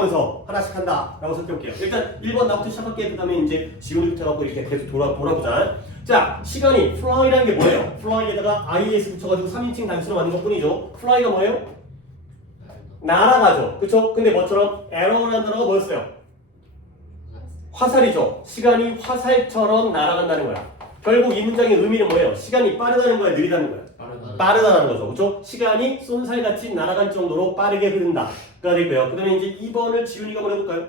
하면서 하나씩 한다 라고 살펴볼게요. 일단 1번 나부터 시작할게요. 그 다음에 이제 지훈이부터 해갖고 이렇게 계속 돌아보자. 자, 시간이 fly라는 게 뭐예요? fly에다가 is 붙여가지고 3인칭 단수로 만든 것 뿐이죠. fly가 뭐예요? 날아가죠. 그쵸? 근데 뭐처럼 arrow라는 단어가 뭐였어요? 화살이죠. 시간이 화살처럼 날아간다는 거야. 결국 이 문장의 의미는 뭐예요? 시간이 빠르다는 거야, 느리다는 거야? 빠르다는 거죠. 그렇죠? 시간이 쏜살같이 날아갈 정도로 빠르게 흐른다가 되고요. 그 다음에 이제 2번을 지훈이가 한번 해볼까요?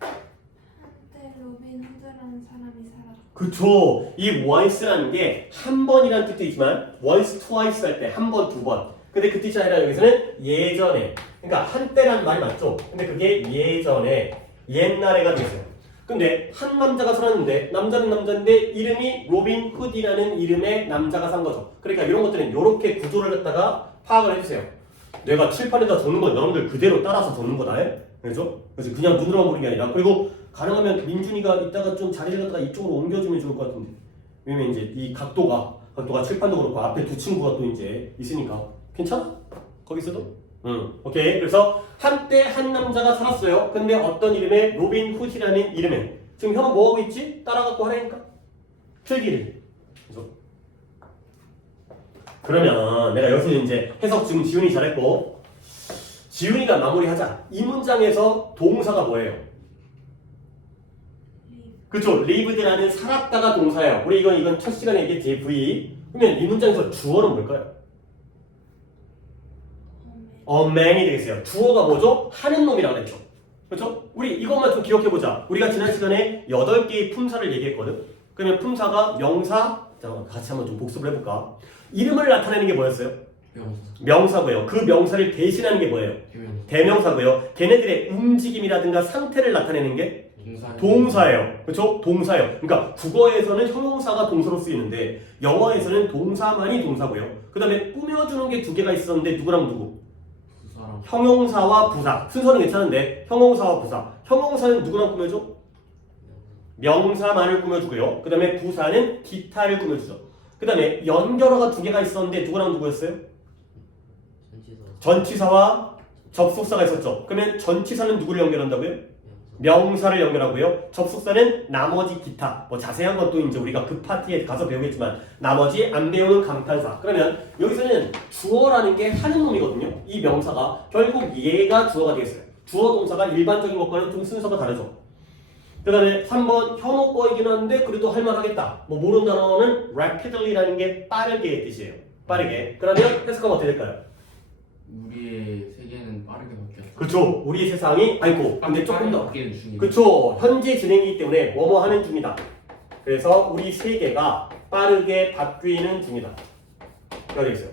한때 로빈 후드라는 사람이 살았다. 그쵸. 이 once라는 게 한 번이라는 뜻도 있지만 once, twice 할 때 한 번, 두 번. 근데 그 뜻이 아니라 여기서는 예전에. 그러니까 한때라는 말이 맞죠. 근데 그게 예전에, 옛날에가 되겠어요. 근데 한 남자가 살았는데 남자는 남자인데 이름이 로빈 훗이라는 이름의 남자가 산 거죠. 그러니까 이런 것들은 이렇게 구조를 갖다가 파악을 해주세요. 내가 칠판에다 적는 건 여러분들 그대로 따라서 적는 거다. 그렇죠? 그래서 그냥 눈으로만 보는 게 아니라. 그리고 가능하면 민준이가 이따가 좀 자리를 갖다가 이쪽으로 옮겨주면 좋을 것 같은데. 왜냐면 이제 이 각도가 칠판도 그렇고 앞에 두 친구가 또 이제 있으니까. 괜찮아? 거기 있어도? 응. 오케이. 그래서 한때 한 남자가 살았어요. 근데 어떤 이름의 로빈 훗이라는 이름에 지금 형은 뭐하고 있지? 따라갖고 하라니까? 필기를. 그래서 그러면 내가 여기서 이제 해석 지금 지훈이 잘했고 지훈이가 마무리하자. 이 문장에서 동사가 뭐예요? 그쵸? lived라는 살았다가 동사예요. 우리 이건 첫 시간에 얘기했지. V. 그러면 이 문장에서 주어는 뭘까요? a man이 되겠어요. 주어가 뭐죠? 하는 놈이라고 그랬죠. 그렇죠? 우리 이것만 좀 기억해보자. 우리가 지난 시간에 8개의 품사를 얘기했거든. 그러면 품사가 명사, 잠깐만 같이 한번 좀 복습을 해볼까? 이름을 나타내는 게 뭐였어요? 명사고요. 그 명사를 대신하는 게 뭐예요? 대명사고요. 걔네들의 움직임이라든가 상태를 나타내는 게 동사예요. 그렇죠? 동사예요. 그러니까 국어에서는 형용사가 동사로 쓰이는데 영어에서는 동사만이 동사고요. 그 다음에 꾸며주는 게 두 개가 있었는데 누구랑 누구? 형용사와 부사. 순서는 괜찮은데 형용사와 부사. 형용사는 누구랑 꾸며줘? 명사만을 꾸며주고요. 그 다음에 부사는 기타를 꾸며주죠. 그 다음에 연결어가 두 개가 있었는데 누구랑 누구였어요? 전치사와 접속사가 있었죠. 그러면 전치사는 누구를 연결한다고요? 명사를 연결하고요. 접속사는 나머지 기타. 뭐 자세한 것도 이제 우리가 그 파티에 가서 배우겠지만 나머지 안 배우는 감탄사. 그러면 여기서는 주어라는 게 하는 놈이거든요. 이 명사가 결국 얘가 주어가 되겠어요. 주어 동사가 일반적인 것과는 좀 순서가 다르죠. 그 다음에 3번 현어 거이긴 한데 그래도 할만하겠다. 뭐 모르는 단어는 rapidly라는 게 빠르게의 뜻이에요. 빠르게. 그러면 해석하면 어떻게 될까요? 우리의 세계는 빠르게 바뀌었어. 그렇죠. 우리 세상이 아이고 근데 조금 더 바뀌는 중이다. 그렇죠. 현재 진행이기 때문에 뭐뭐 하는 중이다. 그래서 우리 세계가 빠르게 바뀌는 중이다. 가 되겠어요.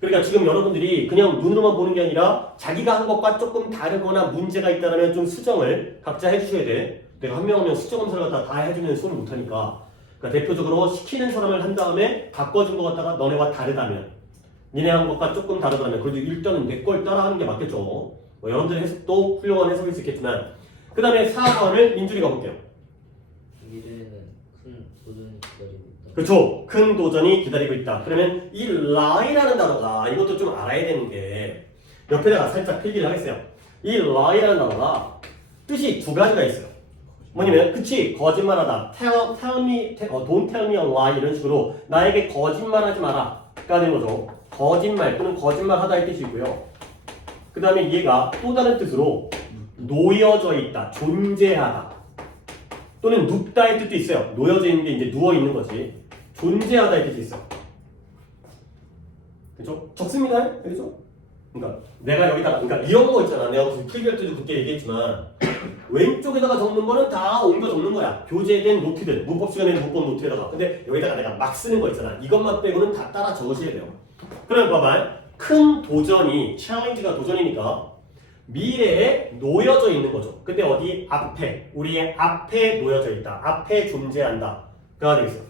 그러니까 지금 여러분들이 그냥 눈으로만 보는 게 아니라 자기가 한 것과 조금 다르거나 문제가 있다면 좀 수정을 각자 해주셔야 돼. 내가 한 명 한 명 수정 검사를 갖다 다 해주면 손을 못하니까. 그러니까 대표적으로 시키는 사람을 한 다음에 바꿔준 것 같다가 너네와 다르다면 니네 한 것과 조금 다르다면 그래도 일단은 내 걸 따라하는 게 맞겠죠. 뭐 여러분들의 해석도 훌륭한 해석일 수 있겠지만 그 다음에 4번을 민준이가 볼게요. 미래에는 큰 도전이 기다리고 있다. 그렇죠. 큰 도전이 기다리고 있다. 그러면 이 lie라는 단어가 이것도 좀 알아야 되는 게 옆에다가 살짝 필기를 하겠어요. 이 lie라는 단어가 뜻이 두 가지가 있어요. 뭐냐면 그치 거짓말하다. tell me, don't tell me a lie 이런 식으로 나에게 거짓말하지 마라 가 되는 거죠. 거짓말 또는 거짓말하다의 뜻이고요. 그 다음에 얘가 또 다른 뜻으로 놓여져 있다, 존재하다 또는 눕다의 뜻도 있어요. 놓여져 있는 게 이제 누워있는 거지. 존재하다의 뜻이 있어요. 그죠? 적습니다. 그죠? 그러니까 내가 여기다가 그러니까 이런 거 있잖아. 내가 무슨 필기할 때도 그때 얘기했지만 왼쪽에다가 적는 거는 다 옮겨 적는 거야. 교재된 노트든 문법 시간에 못 본 노트에다가. 근데 여기다가 내가 막 쓰는 거 있잖아. 이것만 빼고는 다 따라 적으셔야 돼요. 그럼 봐봐. 큰 도전이 챌린지가 도전이니까 미래에 놓여져 있는 거죠. 근데 어디? 앞에. 우리의 앞에 놓여져 있다. 앞에 존재한다. 가 되겠어요.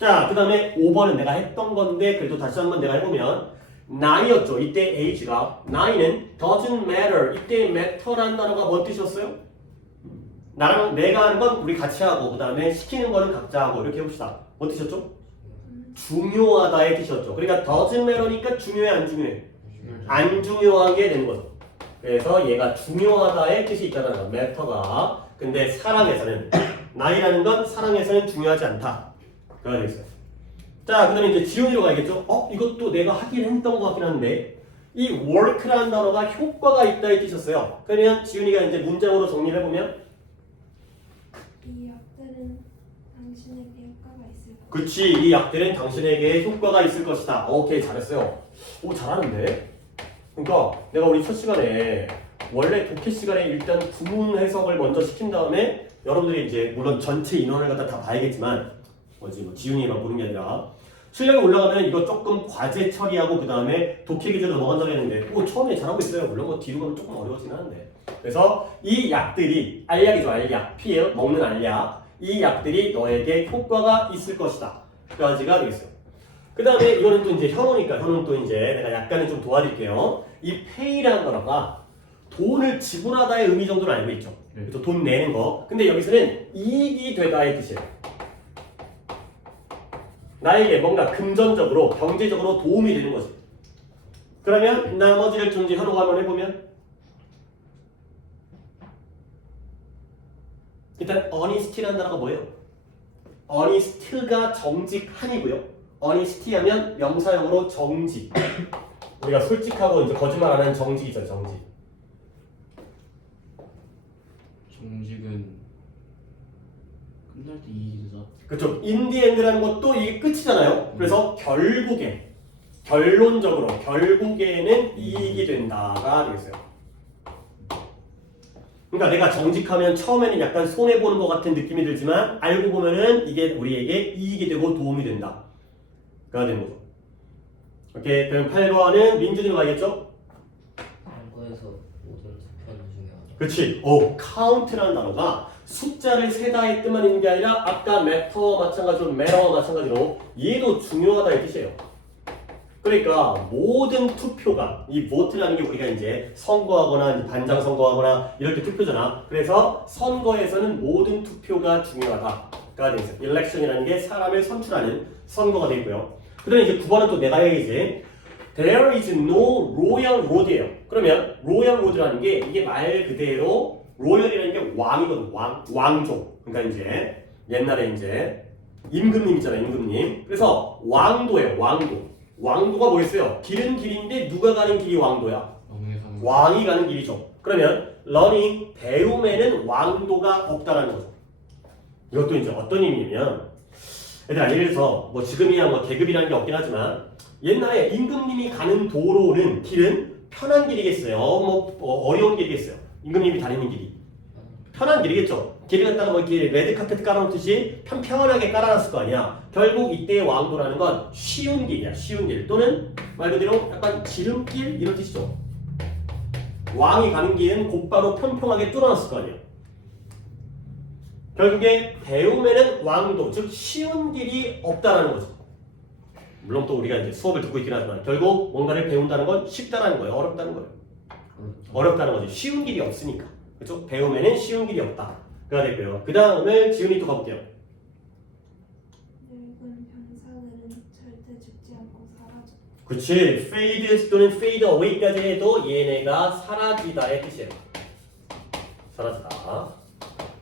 자, 그 다음에 5번은 내가 했던 건데 그래도 다시 한번 내가 해보면 나이였죠. 이때 age가. 나이는 doesn't matter. 이때 matter라는 단어가 뭔 뜻이었어요? 나랑 내가 하는 건 우리 같이 하고 그 다음에 시키는 거는 각자 하고 이렇게 해봅시다. 뭔 뜻이었죠? 중요하다의 뜻이었죠. 그러니까 doesn't matter니까 중요해 안 중요해? 안 중요하게 되는 거죠. 그래서 얘가 중요하다의 뜻이 있다는 거. matter가. 근데 사랑에서는 나이라는 건 사랑에서는 중요하지 않다. 그가 되겠어요. 자, 그다음에 이제 지훈이로 가야겠죠. 이것도 내가 하긴 했던 것 같긴 한데 이 work라는 단어가 효과가 있다에 뜻이었어요. 그러면 지훈이가 이제 문장으로 정리를 해보면 이 약들은 당신에게 효과가 있을 것이다. 그치, 이 약들은 당신에게 효과가 있을 것이다. 오케이, 잘했어요. 오, 잘하는데? 그러니까 내가 우리 첫 시간에 원래 독해 시간에 일단 구문 해석을 먼저 시킨 다음에 여러분들이 이제 물론 전체 인원을 갖다 다 봐야겠지만 뭐 지훈이만 보는 게 아니라 실력이 올라가면 이거 조금 과제 처리하고 그 다음에 독해 기제로 넘어간다고 했는데 처음에 잘하고 있어요. 물론 뭐 뒤로 가면 조금 어려워지긴 하는데 그래서 이 약들이 알약이죠. 알약, 피해 먹는 알약 이 약들이 너에게 효과가 있을 것이다. 그 가지가 되겠어요. 그 다음에 이거는 또 이제 현호니까 현호는 또 이제 내가 약간은 좀 도와드릴게요. 이 pay라는 거가 돈을 지불하다의 의미 정도는 알고 있죠. 그래서 돈 내는 거. 근데 여기서는 이익이 되다의 뜻이에요. 나에게 뭔가 금전적으로 경제적으로 도움이 되는 거지. 그러면 나머지를 좀 이제 현호가 한번 해보면 일단 honesty라는 단어가 뭐예요? honest가 정직한이고요. honesty 하면 명사형으로 정직. 우리가 솔직하고 이제 거짓말 안 하는 정직이죠, 정직. 정직은 끝날 때 이익이 되다. 그렇죠. 인디엔드라는 것도 이게 끝이잖아요. 그래서 결론적으로 이익이 된다가 되겠어요. 그러니까 내가 정직하면 처음에는 약간 손해보는 것 같은 느낌이 들지만 알고 보면은 이게 우리에게 이익이 되고 도움이 된다. 가 되는 거죠. 오케이. 그럼 8번은 민준이로 가겠죠? 한국에서 모든 수편 중에 하나. 그렇지. count라는 단어가 숫자를 세다의 뜻만 있는 게 아니라 아까 matter와 마찬가지로 matter와 마찬가지로 얘도 중요하다의 뜻이에요. 그러니까 모든 투표가 이 vote라는 게 우리가 이제 선거하거나 반장 선거하거나 이럴 때 투표잖아. 그래서 선거에서는 모든 투표가 중요하다가 되겠어요. election이라는 게 사람을 선출하는 선거가 되고요. 그다음에 이제 9번은 또 내가 해야지. There is no royal road예요. 그러면 royal road라는 게 이게 말 그대로 royal이라는 게 왕이거든. 왕족. 그러니까 이제 옛날에 이제 임금님 있잖아요. 임금님. 그래서 왕도예요. 왕도가 뭐였어요? 길은 길인데 누가 가는 길이 왕도야? 왕이 가는 길이죠. 그러면 learning 배움에는 왕도가 없다라는 거죠. 이것도 이제 어떤 의미냐면 얘들아 예를 들어서 뭐 지금이야 뭐 계급이라는 게 없긴 하지만 옛날에 임금님이 가는 도로는 길은 편한 길이겠어요? 어려운 길이겠어요? 임금님이 다니는 길이 편한 길이겠죠. 길을 갖다가 뭐 이렇게 레드카펫 깔아놓듯이 편편하게 깔아놨을 거 아니야. 결국 이때의 왕도라는 건 쉬운 길이야. 쉬운 길 또는 말 그대로 약간 지름길 이런 뜻이죠. 왕이 가는 길은 곧바로 평평하게 뚫어놨을 거 아니야. 결국에 배움에는 왕도 즉 쉬운 길이 없다라는 거죠. 물론 또 우리가 이제 수업을 듣고 있긴 하지만 결국 뭔가를 배운다는 건 쉽다라는 거예요. 어렵다는 거예요. 어렵다는 거지. 쉬운 길이 없으니까. 그렇죠? 배움에는 쉬운 길이 없다. 가 되고요. 그 다음을 지훈이 또 가볼게요. 늙은 병사들은 절대 죽지 않고 사라져. 그치. fade 또는 fade away까지 해도 얘네가 사라지다의 뜻이에요. 사라지다.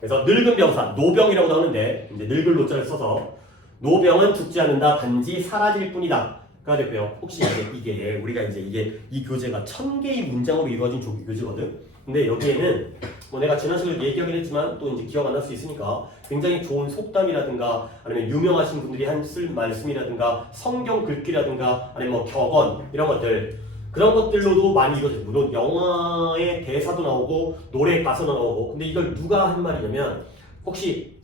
그래서 늙은 병사, 노병이라고도 하는데 이제 늙을 노자를 써서 노병은 죽지 않는다. 단지 사라질 뿐이다. 가 되고요. 혹시 이게 우리가 이제 이 교재가 1000개의 문장으로 이루어진 교재거든. 근데 여기에는 뭐 내가 지난 시간에 얘기하긴 했지만 또 이제 기억 안 날 수 있으니까 굉장히 좋은 속담이라든가 아니면 유명하신 분들이 쓸 말씀이라든가 성경 글귀라든가 아니면 뭐 격언 이런 것들 그런 것들로도 많이 이루어져요. 물론 영화의 대사도 나오고 노래 가사도 나오고 근데 이걸 누가 한 말이냐면 혹시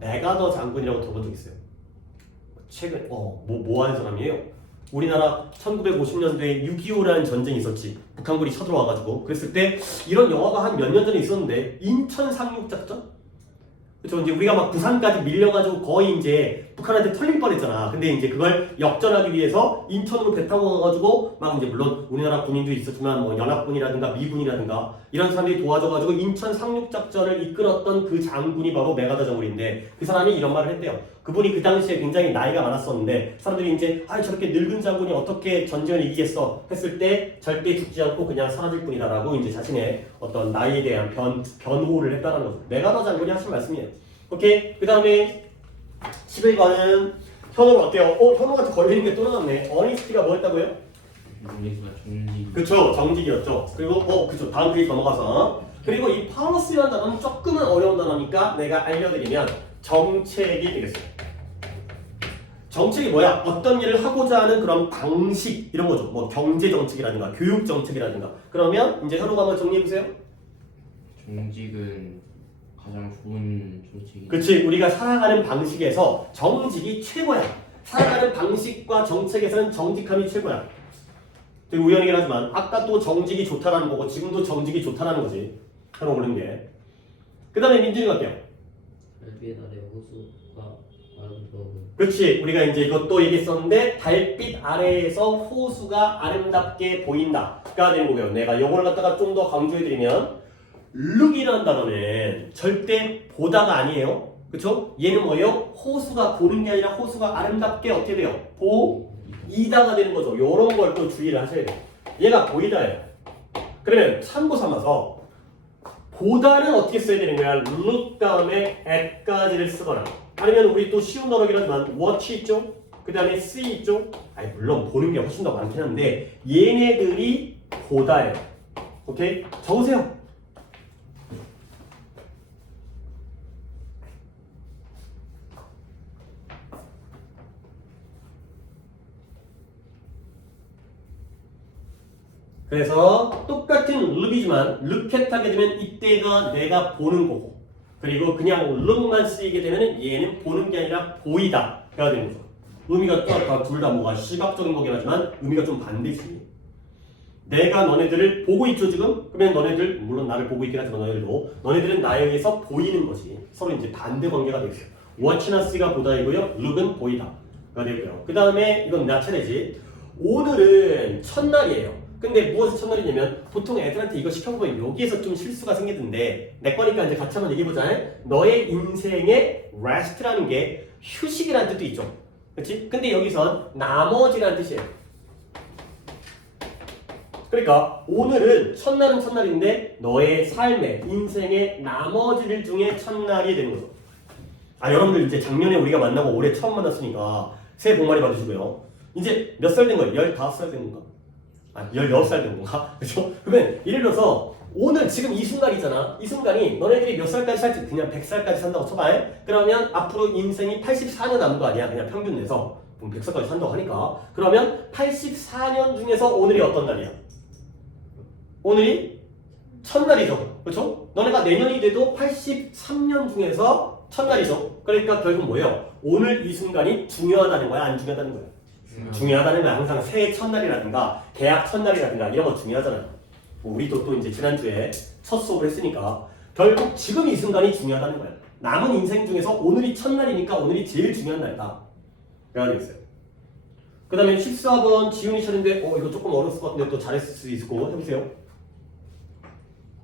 메가더 장군이라고 들어본 적 있어요? 최근 뭐 하는 사람이에요? 우리나라 1950년대에 6.25라는 전쟁이 있었지. 북한군이 쳐들어와가지고 그랬을 때 이런 영화가 한 몇 년 전에 있었는데 인천 상륙작전? 그쵸 이제 우리가 막 부산까지 밀려가지고 거의 이제 북한한테 털릴 뻔했잖아. 근데 이제 그걸 역전하기 위해서 인천으로 배 타고 가가지고 막 이제 물론 우리나라 군인도 있었지만 뭐 연합군이라든가 미군이라든가 이런 사람들이 도와줘가지고 인천 상륙작전을 이끌었던 그 장군이 바로 메가더 장군인데 그 사람이 이런 말을 했대요. 그분이 그 당시에 굉장히 나이가 많았었는데 사람들이 이제 저렇게 늙은 장군이 어떻게 전쟁을 이기겠어 했을 때 절대 죽지 않고 그냥 사라질 뿐이다라고 이제 자신의 어떤 나이에 대한 변호를 했다는 거죠. 메가더 장군이 하신 말씀이에요. 오케이. 그 다음에 11번은 현우가 어때요? 현우가 걸리는 게 또 나왔네. 어니스티가 뭐 했다고요? 어니스가 정직. 그쵸, 정직이었죠. 그리고 그쵸, 다음 페이지 넘어가서 그리고 이 policy라는 단어는 조금은 어려운 단어니까 내가 알려드리면 정책이 되겠어요. 정책이 뭐야? 어떤 일을 하고자 하는 그런 방식 이런 거죠. 뭐 경제 정책이라든가 교육 정책이라든가. 그러면 이제 현우가 한번 정리해 보세요. 정직은 가장 좋은 정책이. 그치, 우리가 살아가는 방식에서 정직이 최고야. 살아가는 방식과 정책에서는 정직함이 최고야. 되게 우연이긴 하지만 아까 또 정직이 좋다라는 거고 지금도 정직이 좋다라는 거지. 하러 오는 게. 그 다음에 민준이가 어때요? 별빛 아래 호수가 아름다운. 그렇지. 우리가 이제 이것도 얘기했었는데 달빛 아래에서 호수가 아름답게 보인다가 되는 거고요. 내가 이걸 갖다가 좀 더 강조해드리면 look이라는 단어는 절대 보다가 아니에요. 그쵸? 얘는 뭐예요? 호수가 보는 게 아니라 호수가 아름답게 어떻게 돼요? 보이다가 되는 거죠. 요런 걸 또 주의를 하셔야 돼요. 얘가 보이다예요. 그러면 참고 삼아서 보다는 어떻게 써야 되는 거야? look 다음에 at까지를 쓰거나 아니면 우리 또 쉬운 언어이라지만 watch 있죠? 그 다음에 see 있죠? 물론 보는 게 훨씬 더 많긴 한데 얘네들이 보다예요. 오케이? 적으세요. 그래서 똑같은 look이지만 look at 하게 되면 이때가 내가 보는 거고 그리고 그냥 look만 쓰이게 되면 얘는 보는 게 아니라 보이다가 되는 거죠. 의미가 둘 다 뭐가 시각적인 거긴 하지만 의미가 좀 반대지. 내가 너네들을 보고 있죠 지금? 그러면 너네들 물론 나를 보고 있긴 하지만 너네들은 나에 의해서 보이는 거지. 서로 이제 반대 관계가 되겠어요. watch나 see가 보다이고요. look은 보이다가 되고요. 그 다음에 이건 나 차례지. 오늘은 첫날이에요. 근데 무엇이 첫날이냐면 보통 애들한테 이거 시켜보면 여기에서 좀 실수가 생기던데 내 거니까 이제 같이 한번 얘기해보자. 너의 인생의 rest라는 게 휴식이라는 뜻도 있죠. 그렇지? 근데 여기선 나머지라는 뜻이에요. 그러니까 오늘은 첫날은 첫날인데 너의 삶의 인생의 나머지들 중에 첫날이 되는 거죠. 여러분들 이제 작년에 우리가 만나고 올해 처음 만났으니까 새해 복 많이 받으시고요. 이제 몇 살 된 거예요? 15살 된 건가? 16살 된 건가? 그렇죠? 그러면 예를 들어서 오늘 지금 이 순간이잖아. 이 순간이 너네들이 몇 살까지 살지 그냥 100살까지 산다고 쳐봐. 그러면 앞으로 인생이 84년 남은 거 아니야. 그냥 평균 내서 100살까지 산다고 하니까 그러면 84년 중에서 오늘이 어떤 날이야? 오늘이 첫날이죠. 그렇죠? 너네가 내년이 돼도 83년 중에서 첫날이죠. 그러니까 결국 뭐예요? 오늘 이 순간이 중요하다는 거야? 안 중요하다는 거야? 중요하다는 건 항상 새해 첫날이라든가 계약 첫날이라든가 이런 거 중요하잖아요. 우리도 또 이제 지난주에 첫 수업을 했으니까 결국 지금 이 순간이 중요하다는 거야. 남은 인생 중에서 오늘이 첫날이니까 오늘이 제일 중요한 날이다. 그래야 되겠어요. 그 다음에 14번 지훈이 차례인데 이거 조금 어려웠을 것 같은데 또 잘했을 수도 있을 거고 해보세요.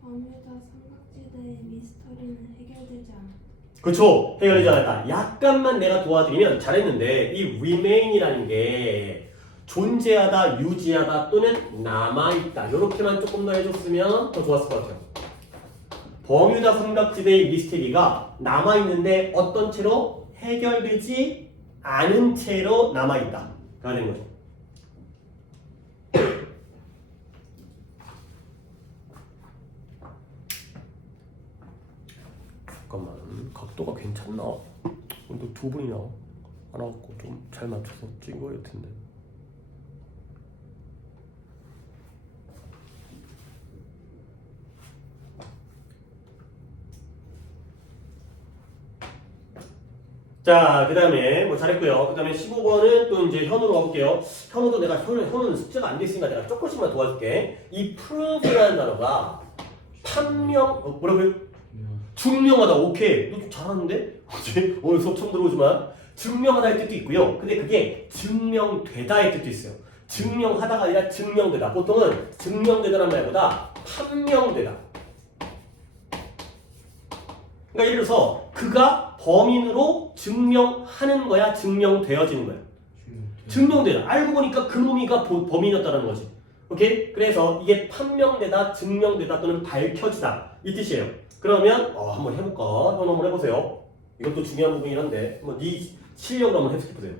버뮤다 삼각지대의 미스터리는 해결되지 않았다. 그쵸. 해결되지 않았다. 약간만 내가 도와드리면 잘했는데 이 remain이라는 게 존재하다, 유지하다 또는 남아있다 이렇게만 조금 더 해줬으면 더 좋았을 것 같아요. 버뮤다 삼각지대의 미스테리가 남아있는데 어떤 채로 해결되지 않은 채로 남아있다 가 되는 거죠. 잠깐만, 각도가 괜찮나? 오늘도 두 분이나 하나 갖고 좀 잘 맞춰서 찍어야 텐데. 자, 그 다음에 뭐 잘했고요. 그 다음에 15번은 또 이제 현우로 가볼게요. 현우도 내가 현우는 숙제가 안 됐으니까 내가 조금씩만 도와줄게. 이 prove라는 단어가 판명, 뭐라고요? 증명하다. 오케이. 너 좀 잘하는데? 그치? 오늘 수업 처음 들어오지만 증명하다의 뜻도 있고요. 근데 그게 증명되다의 뜻도 있어요. 증명하다가 아니라 증명되다. 보통은 증명되다란 말보다 판명되다. 그러니까 예를 들어서 그가 범인으로 증명하는 거야, 증명되어지는 거야. 증명되다. 알고 보니까 그 놈이가 범인이었다는 거지. 오케이? 그래서 이게 판명되다, 증명되다 또는 밝혀지다 이 뜻이에요. 그러면 한번 해볼까? 형 한번 해보세요. 이것도 중요한 부분이긴 한데 한번 네 실력으로 한번 해석해보세요.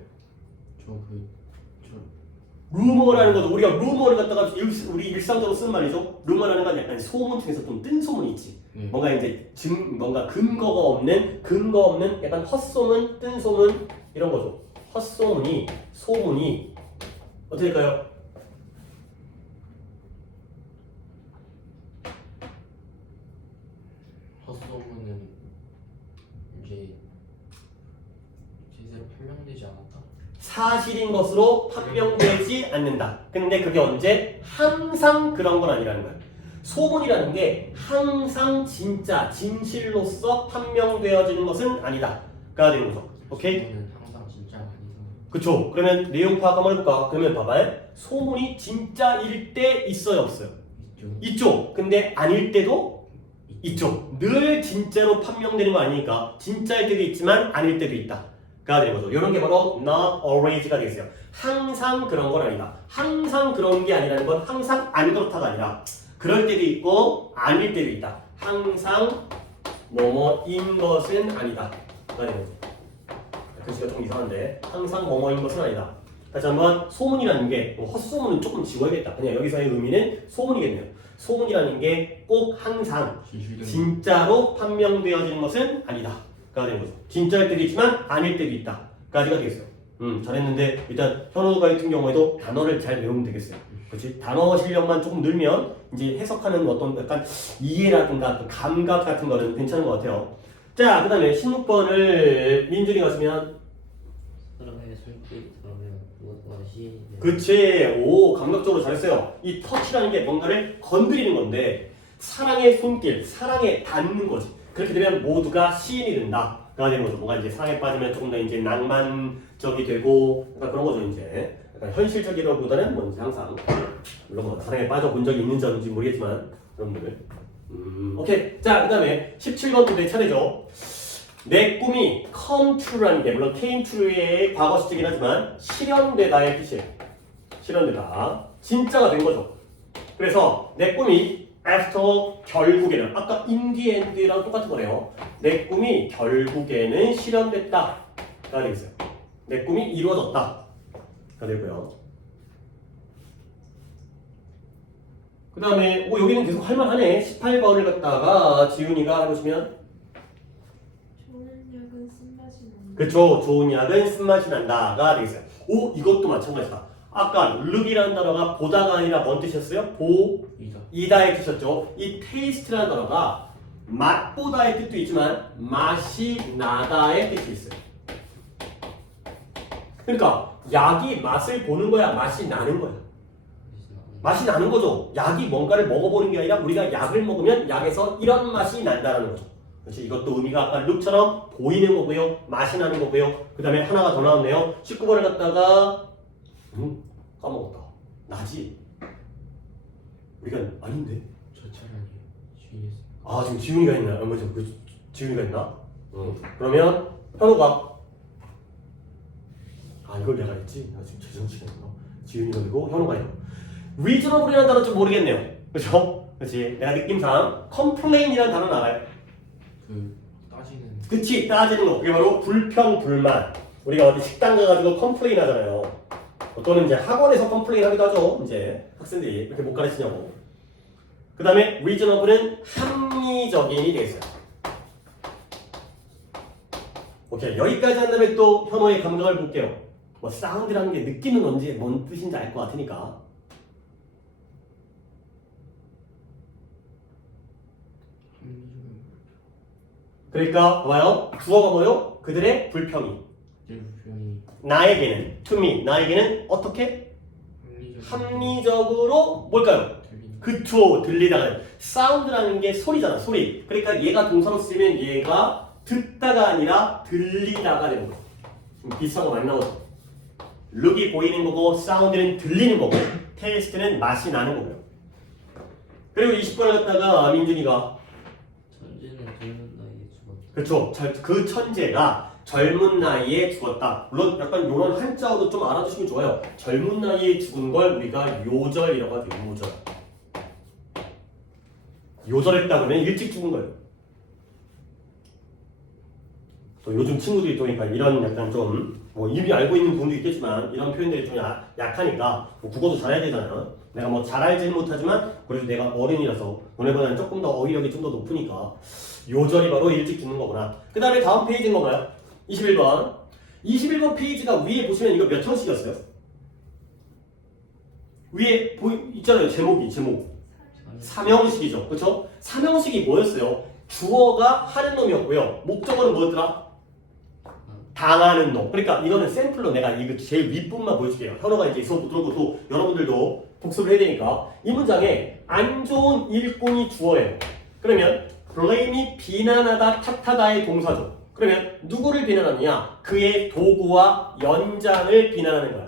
루머라는 것도 우리가 루머를 갖다가 우리 일상적으로 쓰는 말이죠. 루머라는 건 약간 소문 중에서 좀 뜬 소문이 있지. 뭔가 이제 뭔가 근거 없는 약간 헛소문, 뜬 소문 이런 거죠. 헛소문이 소문이 어떻게 될까요? 헛소문은 이제 제대로 판명되지 않았다. 사실인 것으로 판명되지 않는다. 근데 그게 언제? 항상 그런 건 아니라는 거야. 소문이라는 게 항상 진짜 진실로서 판명되어지는 것은 아니다. 가 되는 거죠. 오케이? 소문은 항상 진짜가 아니죠. 그쵸. 그러면 내용 파악 한번 해볼까? 그러면 봐봐요. 소문이 진짜일 때 있어요, 없어요? 있죠. 있죠. 근데 아닐 때도 있죠. 늘 진짜로 판명되는 거 아니니까 진짜일 때도 있지만 아닐 때도 있다. 가 되는 거죠. 이런 게 바로 not always가 되겠어요. 항상 그런 건 아니다. 항상 그런 게 아니라는 건 항상 안 그렇다가 아니라 그럴 때도 있고 아닐 때도 있다. 항상 뭐뭐인 것은 아니다. 가 되는 거죠. 글씨가 좀 이상한데 항상 뭐뭐인 것은 아니다. 다시 한번 소문이라는 게 헛소문은 조금 지워야겠다. 그냥 여기서의 의미는 소문이겠네요. 소문이라는 게 꼭 항상 진짜로 판명되어지는 것은 아니다. 가 되는 거죠. 진짜일 때도 있지만 아닐 때도 있다. 까지가 되겠어요. 잘했는데 일단 현우 같은 경우에도 단어를 잘 외우면 되겠어요. 그렇지? 단어 실력만 조금 늘면 이제 해석하는 어떤 약간 이해라든가 그 감각 같은 거는 괜찮은 것 같아요. 자, 그 다음에 16번을 민준이가 쓰면 사람에게 손길이 들어오면 무엇이 그치. 오, 감각적으로 잘했어요. 이 터치라는 게 뭔가를 건드리는 건데 사랑의 손길, 사랑에 닿는 거지. 그렇게 되면 모두가 시인이 된다. 가 되는 거죠. 뭔가 이제 사랑에 빠지면 조금 더 이제 낭만적이 되고 약간 그런 거죠. 이제 약간 현실적이라기보다는 뭐 이제 항상 물론 뭐 사랑에 빠져본 적이 있는지 모르겠지만 여러분들 오케이. 자, 그 다음에 17번 내 차례죠. 내 꿈이 come true라는 게 물론 came true의 과거 시제긴 하지만 실현되다의 뜻이에요. 실현되다. 진짜가 된 거죠. 그래서 내 꿈이 after 결국에는 아까 in the end랑 똑같은 거네요. 내 꿈이 결국에는 실현됐다. 가 되겠어요. 내 꿈이 이루어졌다. 가 되고요. 그 다음에 여기는 계속 할만하네. 18번을 갖다가 지훈이가 해보시면 좋은 약은 쓴맛이 난다. 그쵸. 좋은 약은 쓴맛이 난다가 되겠어요. 이것도 마찬가지다. 아까 look이라는 단어가 보다가 아니라 뭔 뜻이었어요? 보이다의 뜻이었죠. 이 taste라는 단어가 맛보다의 뜻도 있지만 맛이 나다의 뜻이 있어요. 그러니까 약이 맛을 보는 거야, 맛이 나는 거야. 맛이 나는 거죠. 약이 뭔가를 먹어보는 게 아니라 우리가 약을 먹으면 약에서 이런 맛이 난다는 거죠. 그렇지? 이것도 의미가 아까 룩처럼 보이는 거고요. 맛이 나는 거고요. 그 다음에 하나가 더 나왔네요. 19번을 갖다가 까먹었다. 나지? 우리가 아닌데? 저 차라리 주인이 지금 지훈이가 있나? 뭐죠? 지훈이가 있나? 그러면 현우가 이걸 내가 했지? 나 지금 제정신이 없나? 지훈이가 있고 현우가 있고 reasonable이라는 단어 좀 모르겠네요. 그렇죠? 그렇지? 내가 느낌상 complain이라는 단어는 알아요. 따지는. 그치? 따지는 거. 그게 바로 불평, 불만. 우리가 어디 식당 가가지고 컴플레인 하잖아요. 또는 이제 학원에서 컴플레인 하기도 하죠. 이제 학생들이 이렇게 못 가르치냐고. 그 다음에 reasonable는 합리적인이 되겠어요. 오케이. 여기까지 한 다음에 또 현호의 감각을 볼게요. 사운드라는 게 느끼는 건지 뭔 뜻인지 알 것 같으니까. 그러니까 봐봐요. 주어가 뭐요? 그들의 불평이. 불평이 나에게는, to me, 나에게는 어떻게? 합리적으로 뭘까요? 그쵸, 들리다가. 사운드라는 게 소리잖아, 소리. 그러니까 얘가 동사로 쓰면 얘가 듣다가 아니라 들리다가 되는 거야. 비슷한 거 많이 나오죠. 룩이 보이는 거고, 사운드는 들리는 거고, 테이스트는 맛이 나는 거고요. 그리고 20번을 갖다가 민준이가 천재는 듣는 나에게 죽었다. 그렇죠. 그 천재가 젊은 나이에 죽었다. 물론 약간 이런 한자어도 좀 알아두시면 좋아요. 젊은 나이에 죽은 걸 우리가 요절이라고 하죠. 요절. 요절했다 그러면 일찍 죽은 거예요. 또 요즘 친구들이 또 그러니까 이런 약간 좀 뭐 이미 알고 있는 분도 있겠지만 이런 표현들이 좀 약하니까 뭐 국어도 잘해야 되잖아요. 내가 뭐 잘 알지는 못하지만 그래도 내가 어른이라서 너네보다는 조금 더 어휘력이 좀 더 높으니까 요절이 바로 일찍 죽는 거구나. 그 다음에 다음 페이지인 건가요? 21번. 21번 페이지가 위에 보시면 이거 몇 형식이었어요? 위에 있잖아요. 제목. 삼형식이죠. 그렇죠? 삼형식이 뭐였어요? 주어가 하는 놈이었고요. 목적어는 뭐였더라? 당하는 놈. 그러니까 이거는 샘플로 내가 이거 제일 윗부분만 보여줄게요. 현호가 이제 수업 들어오고 또 여러분들도 복습을 해야 되니까 이 문장에 안 좋은 일꾼이 주어예요. 그러면 blame이 비난하다, 탓하다의 동사죠. 그러면 누구를 비난하느냐? 그의 도구와 연장을 비난하는 거야.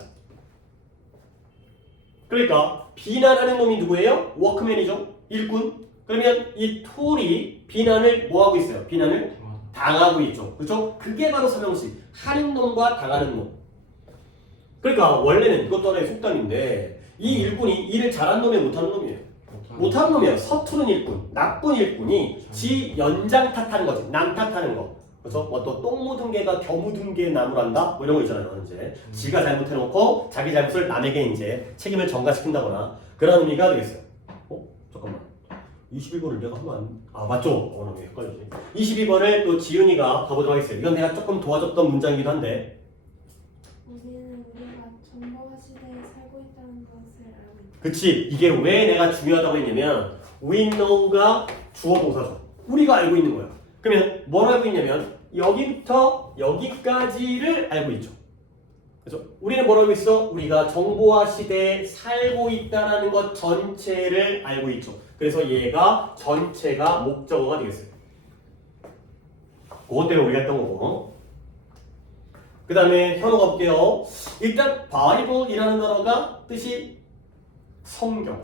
그러니까 비난하는 놈이 누구예요? 워크맨이죠. 일꾼. 그러면 이 툴이 비난을 뭐 하고 있어요? 비난을 당하고 있죠. 그렇죠? 그게 바로 삼형식. 하는 놈과 당하는 놈. 그러니까 원래는 이것도 하나의 속담인데 이 일꾼이 일을 잘한 놈이 못하는 놈이에요. 못하는 놈이에요. 서투른 일꾼, 나쁜 일꾼이 지 연장 탓하는 거지. 남 탓하는 거. 그렇죠? 뭐 또 똥 묻은 개가 겨 묻은 개 나무란다? 뭐 이런 거 있잖아요. 이제 지가 잘못해놓고 자기 잘못을 남에게 이제 책임을 전가시킨다거나 그런 의미가 되겠어요. 잠깐만. 21번을 내가 하면 맞죠? 너무 헷갈리지. 22번을 또 지윤이가 가보도록 하겠어요. 이건 내가 조금 도와줬던 문장이기도 한데 우리는 우리가 정보화 시대에 살고 있다는 것을 알고 있다. 그치. 이게 왜 내가 중요하다고 했냐면 we know가 주어 동사죠. 우리가 알고 있는 거야. 그러면 뭘 알고 있냐면 여기부터 여기까지를 알고 있죠. 그죠? 우리는 뭘 알고 있어? 우리가 정보화 시대에 살고 있다는 것 전체를 알고 있죠. 그래서 얘가 전체가 목적어가 되겠어요. 그것 때문에 우리가 했던 거고. 그 다음에 현호가 볼게요. 일단 Bible이라는 단어가 뜻이 성경.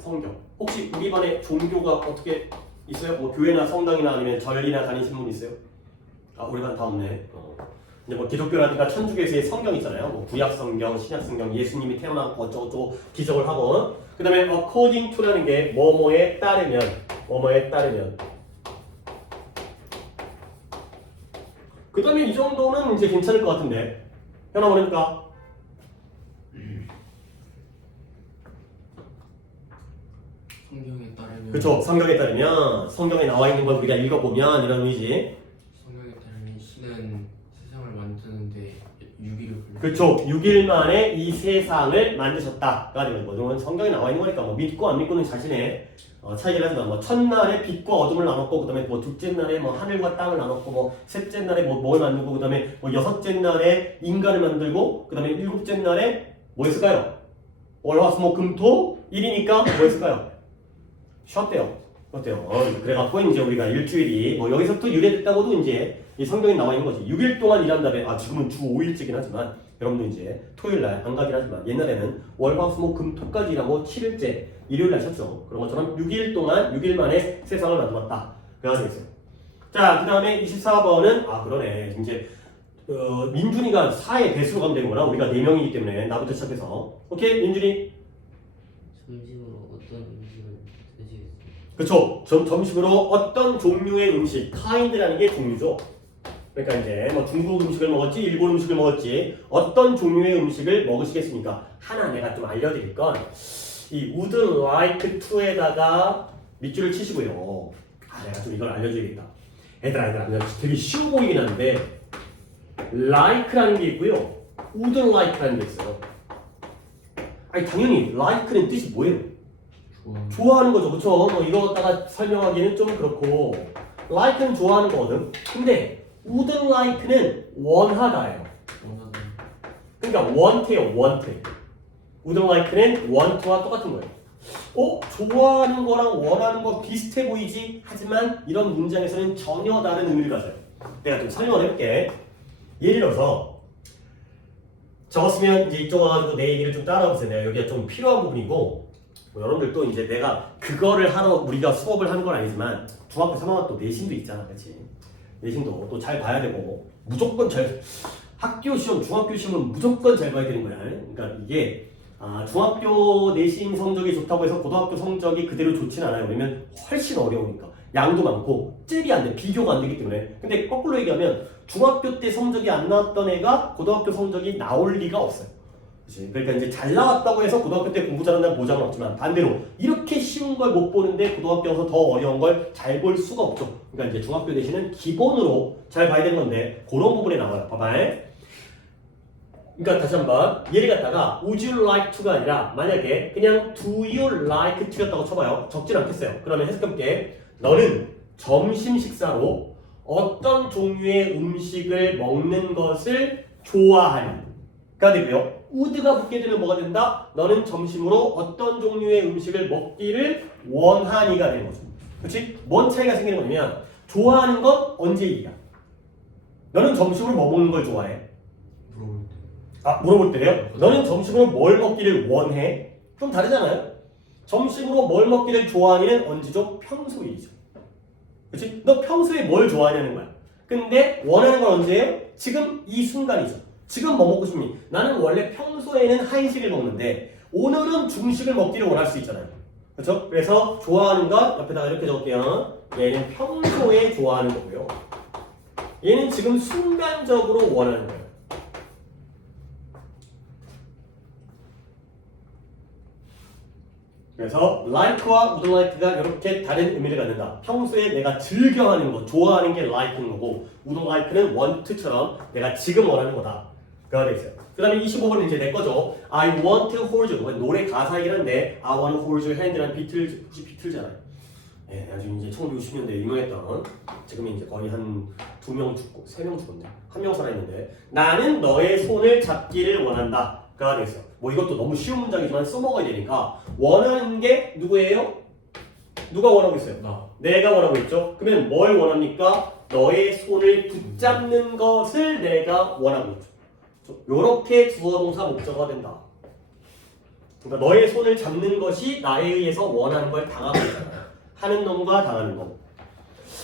혹시 우리 반에 종교가 어떻게 있어요? 뭐 교회나 성당이나 아니면 절이나 다니신 분 있어요? 우리 반 다 없네. 이제 뭐 기독교라든가 천주교에서의 성경 있잖아요. 뭐 구약 성경, 신약 성경, 예수님이 태어나고 어쩌고저쩌고 기적을 하고. 그 다음에 according to라는 게 뭐뭐에 따르면. 그 다음에 이 정도는 이제 괜찮을 것 같은데. 현아 모르니까. 성경에 따르면 그쵸. 성경에 따르면 성경에 나와 있는 걸 우리가 읽어보면 이런 의미지. 성경에 따르면 신은 세상을 만드는데 6일을 걸려. 그쵸. 6일 만에 이 세상을 만드셨다가 되는 거죠. 이건 성경에 나와 있는 거니까 뭐 믿고 안 믿고는 자신의 차이긴 하지만 뭐 첫날에 빛과 어둠을 나눴고 그 다음에 뭐 둘째 날에 뭐 하늘과 땅을 나눴고 뭐 셋째 날에 뭘 만들고 그 다음에 뭐 여섯째 날에 인간을 만들고 그 다음에 일곱째 날에 뭐 했을까요? 월화수목금토 1이니까 뭐 했을까요? 쉬었대요. 어때요? 그래갖고 이제 우리가 일주일이 뭐 여기서부터 유래됐다고도 이제 이 성경에 나와 있는 거지. 6일 동안 일한 다음에 지금은 주 5일째긴 하지만 여러분도 이제 토요일날 안 가긴 하지만 옛날에는 월화수목금토까지 일하고 7일째 일요일날 쉬었죠. 그런 것처럼 6일 동안 6일 만에 세상을 만들었다. 그래야 되겠어요. 자, 그 다음에 24번은 그러네. 이제 민준이가 4의 배수로 가면 되는구나. 우리가 4명이기 때문에 나부터 시작해서. 오케이, 민준이. 점심으로 어떤 음식을 드시겠어요? 그쵸. 점심으로 어떤 종류의 음식, kind라는 게 종류죠. 그러니까 이제 뭐 중국 음식을 먹었지, 일본 음식을 먹었지, 어떤 종류의 음식을 먹으시겠습니까? 하나 내가 좀 알려드릴 건 이 would like to에다가 밑줄을 치시고요. 내가 좀 이걸 알려줘야겠다. 얘들아, 되게 쉬워 보이긴 한데 like라는 게 있고요, would like라는 게 있어요. 당연히 like는 뜻이 뭐예요? 좋아하는 거죠, 그쵸? 뭐 이거 갖다가 설명하기는 좀 그렇고 like는 좋아하는 거거든. 근데 would like는 원하다예요. 그러니까 want예요, want. would like는 want와 똑같은 거예요. 좋아하는 거랑 원하는 거 비슷해 보이지? 하지만 이런 문장에서는 전혀 다른 의미를 가져요. 내가 좀 설명을 해볼게. 예를 들어서 적었으면 이제 이쪽 와가지고 내 얘기를 좀 따라오세요. 내가 여기가 좀 필요한 부분이고 여러분들도 이제 내가 그거를 하러 우리가 수업을 하는 건 아니지만 중학교 3학년 또 내신도 있잖아, 그렇지? 내신도 또 잘 봐야 되고 무조건 잘 학교 시험, 중학교 시험은 무조건 잘 봐야 되는 거야. 그러니까 이게 중학교 내신 성적이 좋다고 해서 고등학교 성적이 그대로 좋진 않아요. 왜냐면 훨씬 어려우니까. 양도 많고 잽이 안 돼. 비교가 안 되기 때문에. 근데 거꾸로 얘기하면 중학교 때 성적이 안 나왔던 애가 고등학교 성적이 나올 리가 없어요. 그치? 그러니까 이제 잘 나왔다고 해서 고등학교 때 공부 잘한다는 보장은 없지만 반대로 이렇게 쉬운 걸 못 보는데 고등학교 와서 더 어려운 걸 잘 볼 수가 없죠. 그러니까 이제 중학교 내신은 기본으로 잘 봐야 되는 건데 그런 부분에 나와요. 봐봐. 그러니까 다시 한번 예를 갖다가 would you like to가 아니라 만약에 그냥 do you like to였다고 쳐봐요. 적진 않겠어요. 그러면 해석해볼게. 너는 점심 식사로 어떤 종류의 음식을 먹는 것을 좋아하니?가 되고요. would가 붙게 되면 뭐가 된다? 너는 점심으로 어떤 종류의 음식을 먹기를 원하니가 되는 거죠. 그렇지? 뭔 차이가 생기는 거냐면 좋아하는 건 언제 얘기야? 너는 점심으로 뭐 먹는 걸 좋아해? 물어볼 때. 물어볼 때요? 너는 점심으로 뭘 먹기를 원해? 좀 다르잖아요? 점심으로 뭘 먹기를 좋아하니는 언제죠? 평소일이죠. 그치? 너 평소에 뭘 좋아하냐는 거야. 근데 원하는 건 언제예요? 지금 이 순간이죠. 지금 뭐 먹고 싶니? 나는 원래 평소에는 한식을 먹는데 오늘은 중식을 먹기를 원할 수 있잖아요. 그렇죠? 그래서 좋아하는 것 옆에다가 이렇게 적을게요. 얘는 평소에 좋아하는 거고요. 얘는 지금 순간적으로 원하는 거예요. 그래서 like와 would like가 이렇게 다른 의미를 갖는다. 평소에 내가 즐겨하는 거, 좋아하는 게 like인 거고 would like는 want처럼 내가 지금 원하는 거다. 그가 돼 있어요. 그 다음에 25번은 이제 내 거죠. I want to hold you. 노래 가사이긴 한데 I want to hold your hand라는 비틀, 혹시 비틀잖아요. 예, 아주 이제 1960년대에 유명했던 지금 이제 거의 한 2명 죽고 3명 죽었네. 1명 살아있는데 나는 너의 손을 잡기를 원한다. 가 됐어. 뭐 이것도 너무 쉬운 문장이지만 써먹어야 되니까 원하는 게 누구예요? 누가 원하고 있어요? 나. 내가 원하고 있죠. 그러면 뭘 원합니까? 너의 손을 붙잡는 것을 내가 원하고 있죠. 요렇게 주어 동사 목적어가 된다. 그러니까 너의 손을 잡는 것이 나에 의해서 원하는 걸 당하고 있잖아요. 하는 놈과 당하는 놈.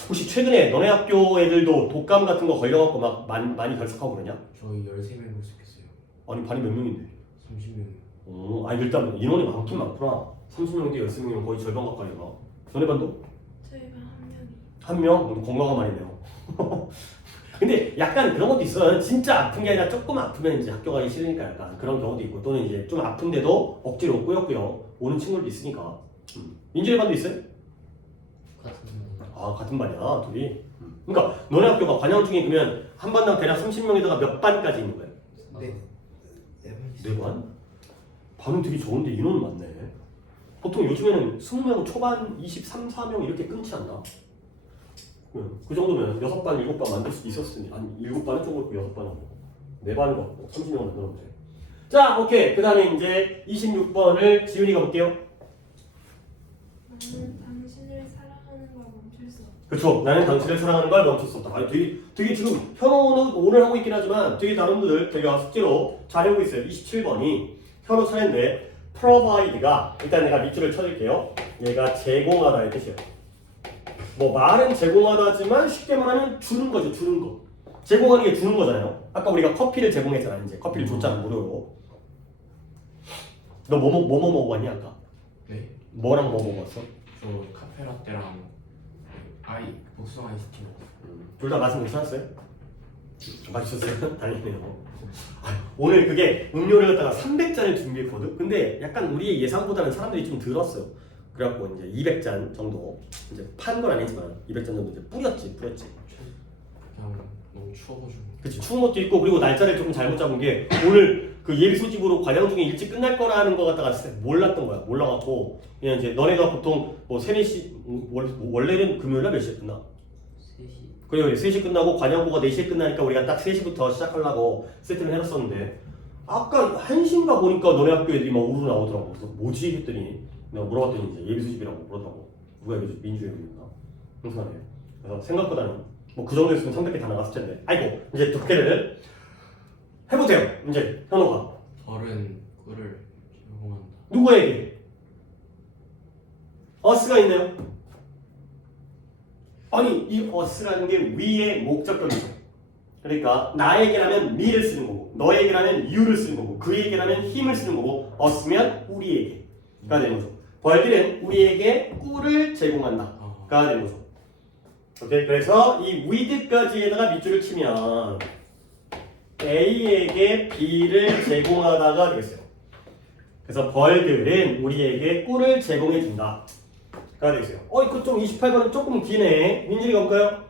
혹시 최근에 너네 학교 애들도 독감 같은 거 걸려갖고 막 많이 결석하고 그러냐? 저희 13명 모집했어요. 아니 반이 몇 명인데? 30명. 아니 일단 인원이 많긴 많구나. 30명인데 13명이면 거의 절반 가까이가. 너네 반도? 저희가 한 명이. 한 명? 건강한 말이네요. 근데 약간 그런 것도 있어요. 진짜 아픈 게 아니라 조금 아프면 이제 학교 가기 싫으니까 약간 그런 경우도 있고 또는 이제 좀 아픈데도 억지로 꾸역꾸역 오는 친구들도 있으니까. 민준이 반도 있어요? 같은 반이야 둘이. 그러니까 너네 학교가 관영 중에 그러면 한 반당 대략 30명에다가 몇 반까지 있는 거예요? 네 반? 반은 되게 적은데 인원은 많네. 보통 요즘에는 20명 초반 23, 4명 이렇게 끊지 않나? 그 정도면 6반, 7반 만들 수도 있었을 텐데. 아니 7반은 조금 있고 6반은 4반인 것 같고 30명은 넣으면 돼. 자 오케이. 그 다음에 이제 26번을 지훈이가 볼게요. 나는 당신을 사랑하는 걸 멈출 수 없다. 그쵸. 나는 당신을 사랑하는 걸 멈출 수 없다. 아니, 되게 지금 현호는 오늘 하고 있긴 하지만 되게 다른 분들 되게 숙제로 잘하고 있어요. 27번이 현호 차례인데 provide가 일단 내가 밑줄을 쳐줄게요. 얘가 제공하다의 뜻이에요. 뭐 말은 제공하다지만 쉽게 말하면 주는 거죠. 주는 거. 제공하는 게 주는 거잖아요. 아까 우리가 커피를 제공했잖아. 이제 커피를 줬잖아. 무료로. 너 뭐 먹어봤니 아까? 네? 뭐랑 뭐 먹었어? 저 카페라떼랑 복숭아 아이스티 먹었어요. 둘 다 맛은 괜찮았어요? 맛있었어요? 다행이네요. 오늘 그게 음료를 갖다가 300잔을 준비했거든? 근데 약간 우리 예상보다는 사람들이 좀 들었어요. 그래갖고 이제 200잔 정도 이제 판 건 아니지만 200잔 정도 이제 뿌렸지. 그냥 너무 추워가지고. 그치. 추운 것도 있고 그리고 날짜를 조금 잘못 잡은 게 오늘 그 예비 소집으로 과정 중에 일찍 끝날 거라는 거 갖다가 몰랐던 거야. 몰라갖고 그냥 이제 너네가 보통 뭐 3, 4시 원래는 금요일날 몇 시에 끝나? 3시. 그래요. 3시 끝나고 관영고가 4시에 끝나니까 우리가 딱 3시부터 시작하려고 세팅을 해놨었는데 아까 1시인가 보니까 너네 학교 애들이 막 우르르 나오더라고. 그래서 뭐지? 했더니 내가 물어봤더니 이제 예비수집이라고 그러더라고. 누가 예비수집? 민주예비인가? 흥선해. 그래서 생각보다는 뭐 그 정도 했으면 300개 다 나갔을 텐데 아이고 이제 두 개를 해보세요. 이제 현호가 벌은 꿀을 제공한다. 누구에게? 어스가 있네요. 아니 이 us라는 게 위의 목적격이죠. 그러니까 나에게라면 me를 쓰는 거고 너에게라면 you를 쓰는 거고 그에게라면 him을 쓰는 거고 us면 우리에게가 되는 거죠. 벌들은 우리에게 꿀을 제공한다가 되는 거죠. 오케이, 그래서 이 with까지에다가 밑줄을 치면 A에게 B를 제공하다가 되겠어요. 그래서 벌들은 우리에게 꿀을 제공해 준다가 되겠어요. 이거 좀 28번은 조금 기네. 민준이가 볼까요?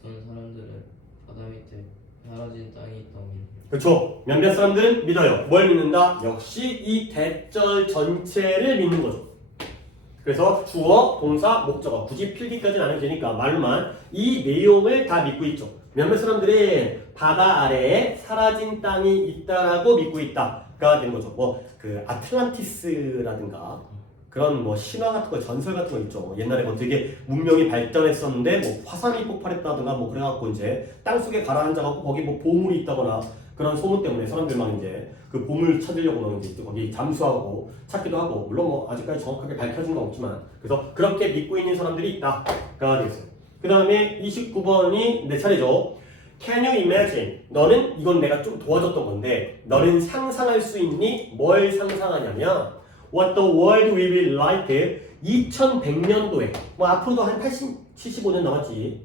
어떤 사람들은 바다 밑에 사라진 땅이 있다고 믿는다. 그렇죠. 몇몇 사람들은 믿어요. 뭘 믿는다? 역시 이 대절 전체를 믿는 거죠. 그래서 주어, 동사, 목적어 굳이 필기까지는 안 해도 되니까 말로만 이 내용을 다 믿고 있죠. 몇몇 사람들은 바다 아래에 사라진 땅이 있다라고 믿고 있다가 되는 거죠. 뭐 그 아틀란티스라든가 그런 뭐 신화 같은 거, 전설 같은 거 있죠. 옛날에 뭐 되게 문명이 발전했었는데 뭐 화산이 폭발했다든가 뭐 그래갖고 이제 땅 속에 가라앉아갖고 거기 뭐 보물이 있다거나 그런 소문 때문에 사람들만 이제 그 보물 찾으려고 이제 거기 잠수하고 찾기도 하고 물론 뭐 아직까지 정확하게 밝혀진 건 없지만 그래서 그렇게 믿고 있는 사람들이 있다가 되겠어요. 그 다음에 29번이 내 차례죠. Can you imagine? 너는 이건 내가 좀 도와줬던 건데 너는 상상할 수 있니? 뭘 상상하냐면 What the world will be like 2100년도에 뭐 앞으로도 한 75년 남았지.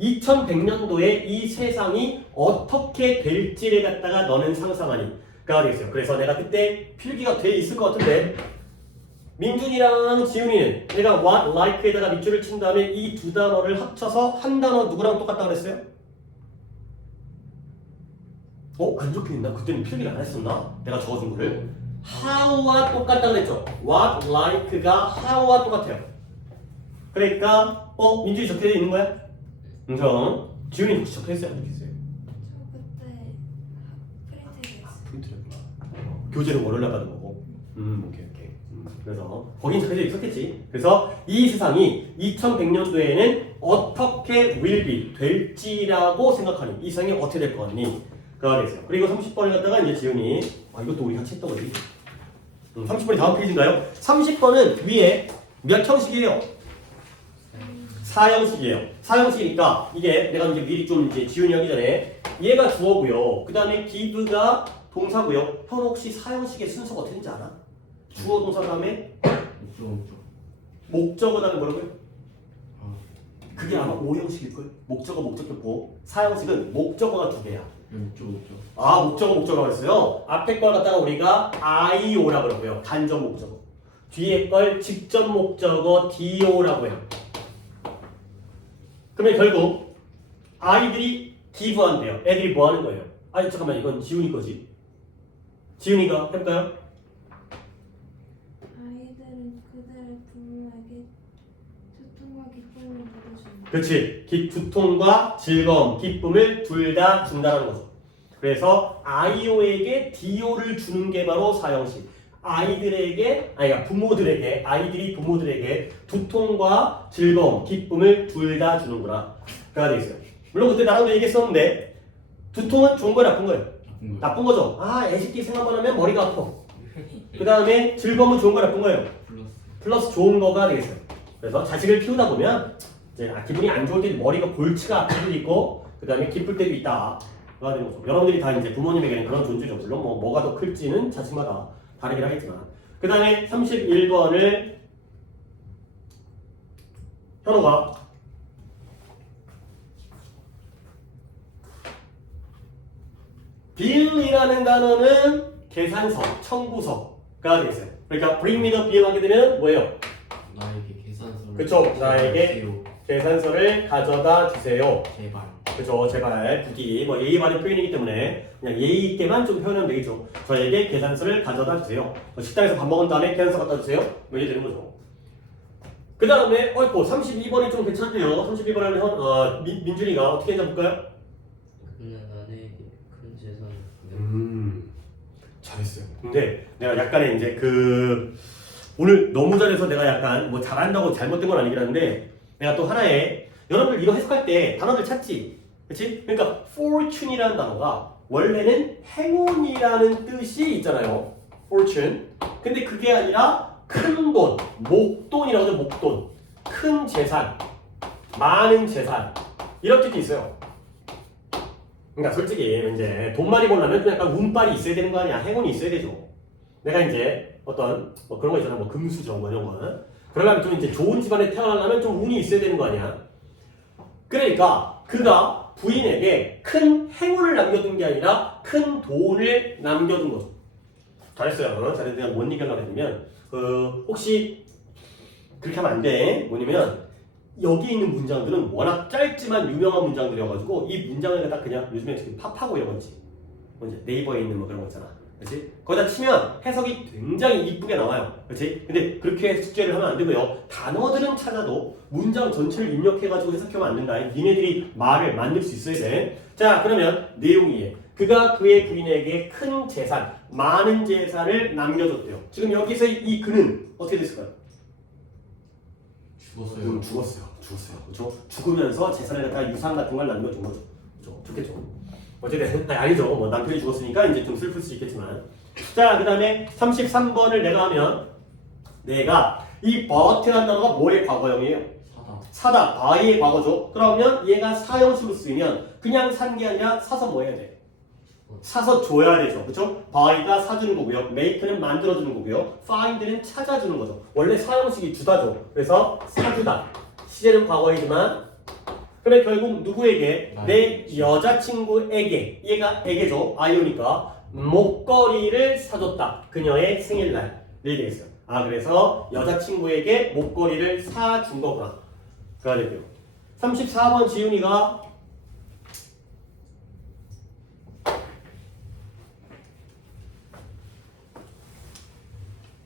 2100년도에 이 세상이 어떻게 될지를 갖다가 너는 상상하니가 되겠어요. 그래서 내가 그때 필기가 돼 있을 것 같은데 민준이랑 지훈이는 내가 what like에다가 밑줄을 친 다음에 이 두 단어를 합쳐서 한 단어 누구랑 똑같다 그랬어요? 안 적혀있나? 그때는 필기를 안 했었나? 내가 적어준 거를 how와 똑같다 그랬죠. what like가 how와 똑같아요. 그러니까 민준이 적혀져 있는 거야? 그럼 지훈이 혹시 적혀있어요? 안 적혀있어요? 저 그때 프린트에 있어요. 프린트를 교재는 월요일 날 받은 거고 오케이. 그래서 거긴 적혀져 있었겠지. 그래서 이 세상이 2100년도에는 어떻게 will be 될지라고 생각하니 이 세상이 어떻게 될 것 같니? 그가 되겠어요. 그리고 30번을 갖다가 이제 지훈이 이것도 우리 같이 했던 거지. 30번이 다음 페이지인가요? 30번은 위에 몇 형식이에요? 4형식이에요. 4형식이니까 이게 내가 이제 미리 좀 이제 지훈이 하기 전에 얘가 주어고요. 그 다음에 give가 동사고요. 현 혹시 4형식의 순서가 어떻게 되는지 알아? 주어 동사 다음에 목적어 다음에 뭐라고요? 그게 아마 5형식일걸? 목적어 목적격보 4형식은 목적어가 2개야. 목적어라고 했어요. 앞에 걸 갖다가 우리가 IO라고 그러고요. 간접 목적어. 뒤에 걸 직접 목적어 DO라고 해요. 그러면 결국 아이들이 기부한대요. 애들이 뭐 하는 거예요? 잠깐만 이건 지훈이 거지. 지훈이가 해볼까요? 아이들은 그들의 부모에게 두통과 기쁨을 물어준다. 그렇지. 두통과 즐거움, 기쁨을 둘 다 준다는 거죠. 그래서 아이오에게 DO를 주는 게 바로 4형식. 아이들이 부모들에게 두통과 즐거움, 기쁨을 둘 다 주는구나. 그가 되어 있어요. 물론 그때 나랑도 얘기했었는데 두통은 좋은 거예요, 나쁜 거예요? 나쁜 거죠. 애식기 생각만 하면 머리가 아파. 그 다음에 즐거움은 좋은 거예요, 나쁜 거예요? 플러스 좋은 거가 되겠어요. 그래서 자식을 키우다 보면 이제 기분이 안 좋을 때 머리가 골치가 아플 때도 있고 그 다음에 기쁠 때도 있다. 그가 되는 거죠. 여러분들이 다 이제 부모님에게는 그런 존재죠. 물론 뭐가 더 클지는 자식마다 다르긴 하겠지만. 그 다음에 31번을 현호가 bill이라는 단어는 계산서, 청구서가 되겠어요. 그러니까 bring me the bill 하게 되면 뭐예요? 나에게 계산서를 그쵸, 나에게 주세요. 계산서를 가져다 주세요. 제발. 그쵸, 제발 부디 예의 바른 표현이기 때문에 그냥 예의 있게만 좀 표현하면 되겠죠. 저에게 계산서를 가져다 주세요. 식당에서 밥 먹은 다음에 계산서 갖다 주세요. 뭐 이래 되는 거죠. 그 다음에 32번이 좀 괜찮네요. 32번은 민준이가 어떻게 했나 볼까요? 그는 아내에게 큰 재산을 잘했어요. 근데 내가 약간의 이제 오늘 너무 잘해서 내가 약간 뭐 잘한다고 잘못된 건 아니긴 한데 내가 또 하나의 여러분들 이거 해석할 때 단어들 찾지? 그치? 그러니까 fortune이라는 단어가 원래는 행운이라는 뜻이 있잖아요. fortune. 근데 그게 아니라 큰 돈, 목돈이라고 하죠. 목돈. 큰 재산. 많은 재산 이런 뜻이 있어요. 그러니까 솔직히 이제 돈 많이 벌려면 좀 약간 운빨이 있어야 되는 거 아니야. 행운이 있어야 되죠. 내가 이제 어떤 뭐 그런 거 있잖아. 뭐 금수저 뭐 이런 거. 그러려면 좀 이제 좋은 집안에 태어나려면 좀 운이 있어야 되는 거 아니야. 그러니까 그가 부인에게 큰 행운을 남겨둔 게 아니라 큰 돈을 남겨둔 거죠. 잘했어요. 잘해서 내가 뭔 얘기하려고 했냐면 혹시 그렇게 하면 안 돼. 뭐냐면 여기 있는 문장들은 워낙 짧지만 유명한 문장들이어가지고 이 문장을 딱 그냥 요즘에 지금 팝하고 이런 거 있지. 뭔지 네이버에 있는 뭐 그런 거 있잖아. 그렇지? 거기다 치면 해석이 굉장히 이쁘게 나와요. 그렇지? 근데 그렇게 숙제를 하면 안 되고요. 단어들은 찾아도 문장 전체를 입력해가지고 해석하면 안 된다. 니네들이 말을 만들 수 있어야 돼. 자, 그러면 내용이에요. 그가 그의 부인에게 큰 재산, 많은 재산을 남겨줬대요. 지금 여기서 이 그는 어떻게 됐을까요? 죽었어요. 죽었어요. 그렇죠? 죽으면서 재산을 갖다가 유산 같은 걸 남겨준 거죠. 그렇죠? 좋겠죠. 어쨌든 아니죠. 뭐 남편이 죽었으니까 이제 좀 슬플 수 있겠지만. 자, 그다음에 33번을 내가 하면 내가 이 but라는 단어가 뭐의 과거형이에요? 사다. buy의 과거죠. 그러면 얘가 사형식으로 쓰이면 그냥 산 게 아니라 사서 뭐 해야 돼? 사서 줘야 되죠. 그렇죠? buy가 사주는 거고요. make는 만들어주는 거고요. find는 찾아주는 거죠. 원래 사형식이 주다죠. 그래서 사주다. 시제는 과거이지만 그래 결국 누구에게? 내 여자친구에게. 얘가 에게죠. 아이오니까 목걸이를 사줬다. 그녀의 생일날. 이렇게 되겠어요. 아 그래서 여자친구에게 목걸이를 사준 거구나. 그래야 되고요. 34번 지훈이가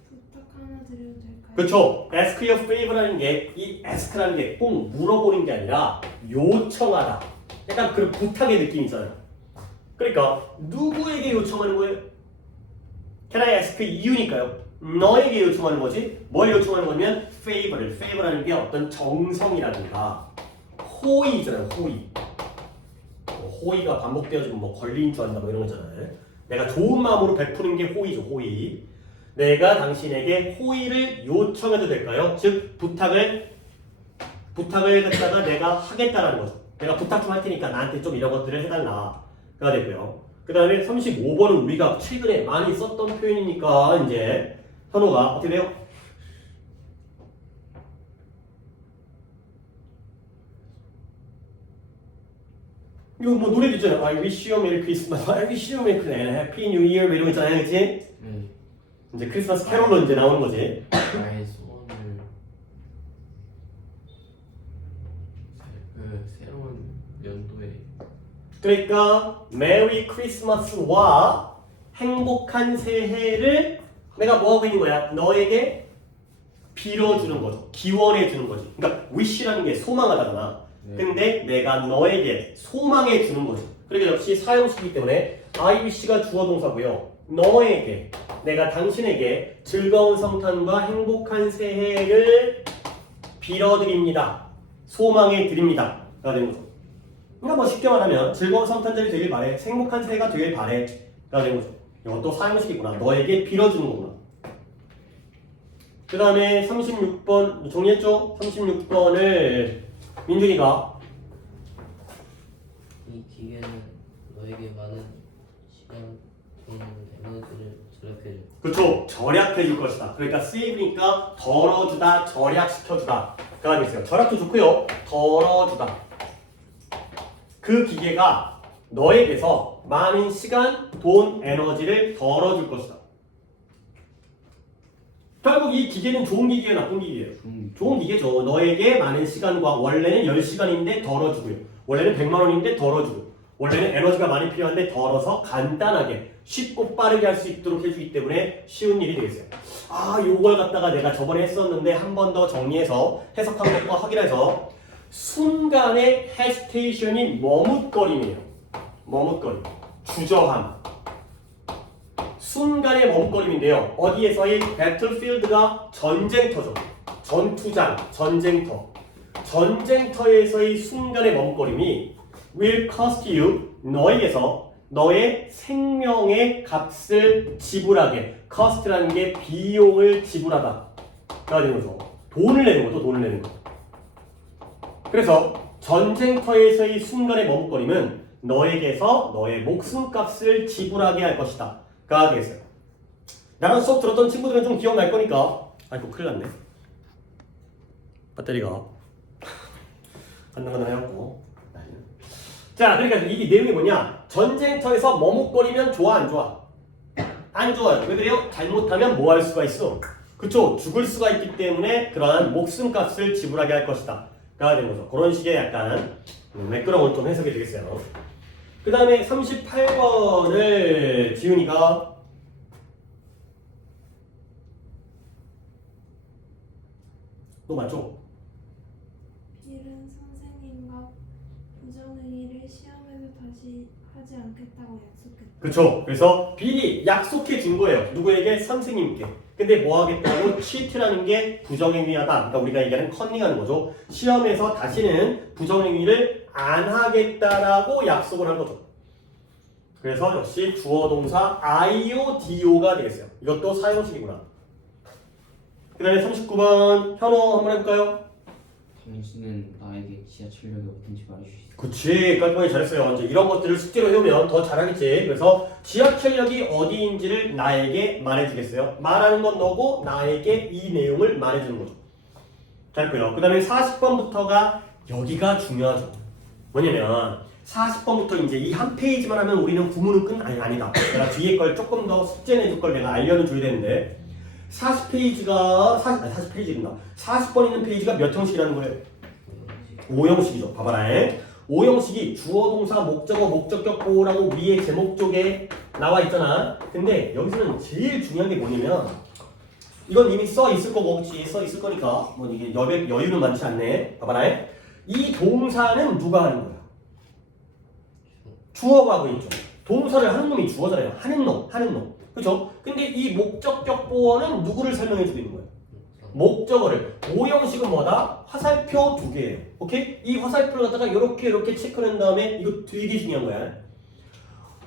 부탁 하나 드려도 될까요? 그렇죠. ask your favor라는 게 이 ask라는 게 꼭 물어보는 게 아니라 요청하다. 약간 그런 부탁의 느낌 있잖아요. 그러니까 누구에게 요청하는 거예요? Can I ask you니까요. 너에게 요청하는 거지. 뭘 요청하는 거냐면 favor를. favor라는 게 어떤 정성이라든가 호의 있잖아요. 호의. 호의가 반복되어지고 뭐 권리인 줄 안다 뭐 이런 거잖아요. 내가 좋은 마음으로 베푸는 게 호의죠. 호의. 내가 당신에게 호의를 요청해도 될까요? 즉 부탁을 갖다가 내가 하겠다라는 거죠. 내가 부탁 좀 할 테니까 나한테 좀 이런 것들을 해달라가 되고요. 그 다음에 35번은 우리가 최근에 많이 썼던 표현이니까 이제 현호가 어떻게 돼요? 이거 뭐 노래도 있잖아요. I wish you a Merry Christmas, I wish you a Merry Christmas, Happy New Year 이런 거 있잖아요. 그치? 네. 이제 크리스마스 캐롤로 이제 나오는 거지. 나의 소원을 새로운 연도에 그러니까 메리 크리스마스와 행복한 새해를 내가 뭐 하고 있는 거야? 너에게 빌어주는 거죠. 기원해 주는 거지. 그러니까 wish라는 게 소망하다잖아. 네. 근데 내가 너에게 소망해 주는 거지. 그러니까 역시 사용식이기 때문에 I wish가 주어 동사고요. 너에게 내가 당신에게 즐거운 성탄과 행복한 새해를 빌어드립니다. 소망해 드립니다. 가 되는 거죠. 그러니까 뭐 쉽게 말하면 즐거운 성탄절이 되길 바래. 행복한 새해가 되길 바래. 가 되는 거죠. 이것도 사용식이구나. 너에게 빌어주는 거구나. 그 다음에 36번 정리했죠? 36번을 민준이가 이 기계는 너에게 많은 시간, 돈, 에너지를 절약해줘. 그쵸 절약해 줄 것이다. 그러니까 save니까 덜어주다, 절약시켜주다 가 되겠어요. 절약도 좋고요. 덜어주다. 그 기계가 너에게서 많은 시간, 돈, 에너지를 덜어줄 것이다. 결국 이 기계는 좋은 기계예요, 나쁜 기계예요? 좋은 기계죠. 너에게 많은 시간과 원래는 10시간인데 덜어주고요. 원래는 100만 원인데 덜어주고 원래는 에너지가 많이 필요한데 덜어서 간단하게 쉽고 빠르게 할 수 있도록 해주기 때문에 쉬운 일이 되겠어요. 아, 요걸 갖다가 내가 저번에 했었는데 한 번 더 정리해서 해석한 것과 확인해서 순간의 헤스테이션이 머뭇거림이에요. 머뭇거림, 주저함. 순간의 머뭇거림인데요. 어디에서의 배틀필드가 전쟁터죠. 전투장, 전쟁터. 전쟁터에서의 순간의 머뭇거림이 will cost you, 너에게서 너의 생명의 값을 지불하게. cost라는 게 비용을 지불하다가 되는 거죠. 돈을 내는 거죠. 돈을 내는 거. 그래서 전쟁터에서의 순간의 머뭇거림은 너에게서 너의 목숨값을 지불하게 할 것이다 가 되겠어요. 나랑 수업 들었던 친구들은 좀 기억날 거니까. 아이고 큰일 났네. 배터리가 간당간당해갖고. 자, 그러니까 이 내용이 뭐냐? 전쟁터에서 머뭇거리면 좋아 안 좋아? 안 좋아요. 왜 그래요? 잘못하면 뭐 할 수가 있어? 그쵸? 죽을 수가 있기 때문에 그러한 목숨값을 지불하게 할 것이다 가 되는 거죠. 그런 식의 약간 매끄러운 좀 해석이 되겠어요. 그 다음에 38번을 지훈이가 너 맞죠? 빌은 선생님과 부정행위를 시험에서 다시 하지 않겠다고 약속했다. 그쵸? 그래서 빌이 약속해 준 거예요. 누구에게? 선생님께. 근데 뭐 하겠다고? 치트라는 게 부정행위하다. 그러니까 우리가 얘기하는 컨닝하는 거죠. 시험에서 다시는 부정행위를 안 하겠다라고 약속을 한 거죠. 그래서 역시 주어 동사 IODO가 되겠어요. 이것도 사용식이구나. 그 다음에 39번 현호 한번 해볼까요? 당신은 나에게 지하철역이 어딘지 말해줄 수 있어? 그치, 깔끔하게 잘했어요. 이제 이런 것들을 숙제로 해오면 더 잘하겠지. 그래서 지하철역이 어디인지를 나에게 말해주겠어요. 말하는 건 너고 나에게 이 내용을 말해주는 거죠. 잘했고요. 그 다음에 40번부터가 여기가 중요하죠. 뭐냐면 40번부터 이제 이 한 페이지만 하면 우리는 구문은 끝 아니다. 내가 뒤에 걸 조금 더 숙제 내줄 걸 내가 알려는 줘야 되는데 40페이지가 40페이지입니다. 40번 있는 페이지가 몇 형식이라는 거예요? 5형식이죠. 봐봐라. 5형식이 주어 동사 목적어 목적격 보호라고 위에 제목 쪽에 나와 있잖아. 근데 여기서는 제일 중요한 게 뭐냐면 이건 이미 써 있을 거고 그렇지 써 있을 거니까 뭐 이게 여유는 많지 않네. 봐봐라. 이 동사는 누가 하는 거야? 주어가 하고 있죠. 동사를 하는 놈이 주어잖아요. 하는 놈. 그렇죠? 근데 이 목적격 보어는 누구를 설명해주고 있는 거예요? 목적어를. 5형식은 뭐다? 화살표 2개예요. 오케이? 이 화살표를 갖다가 이렇게 체크한 다음에 이거 되게 중요한 거야.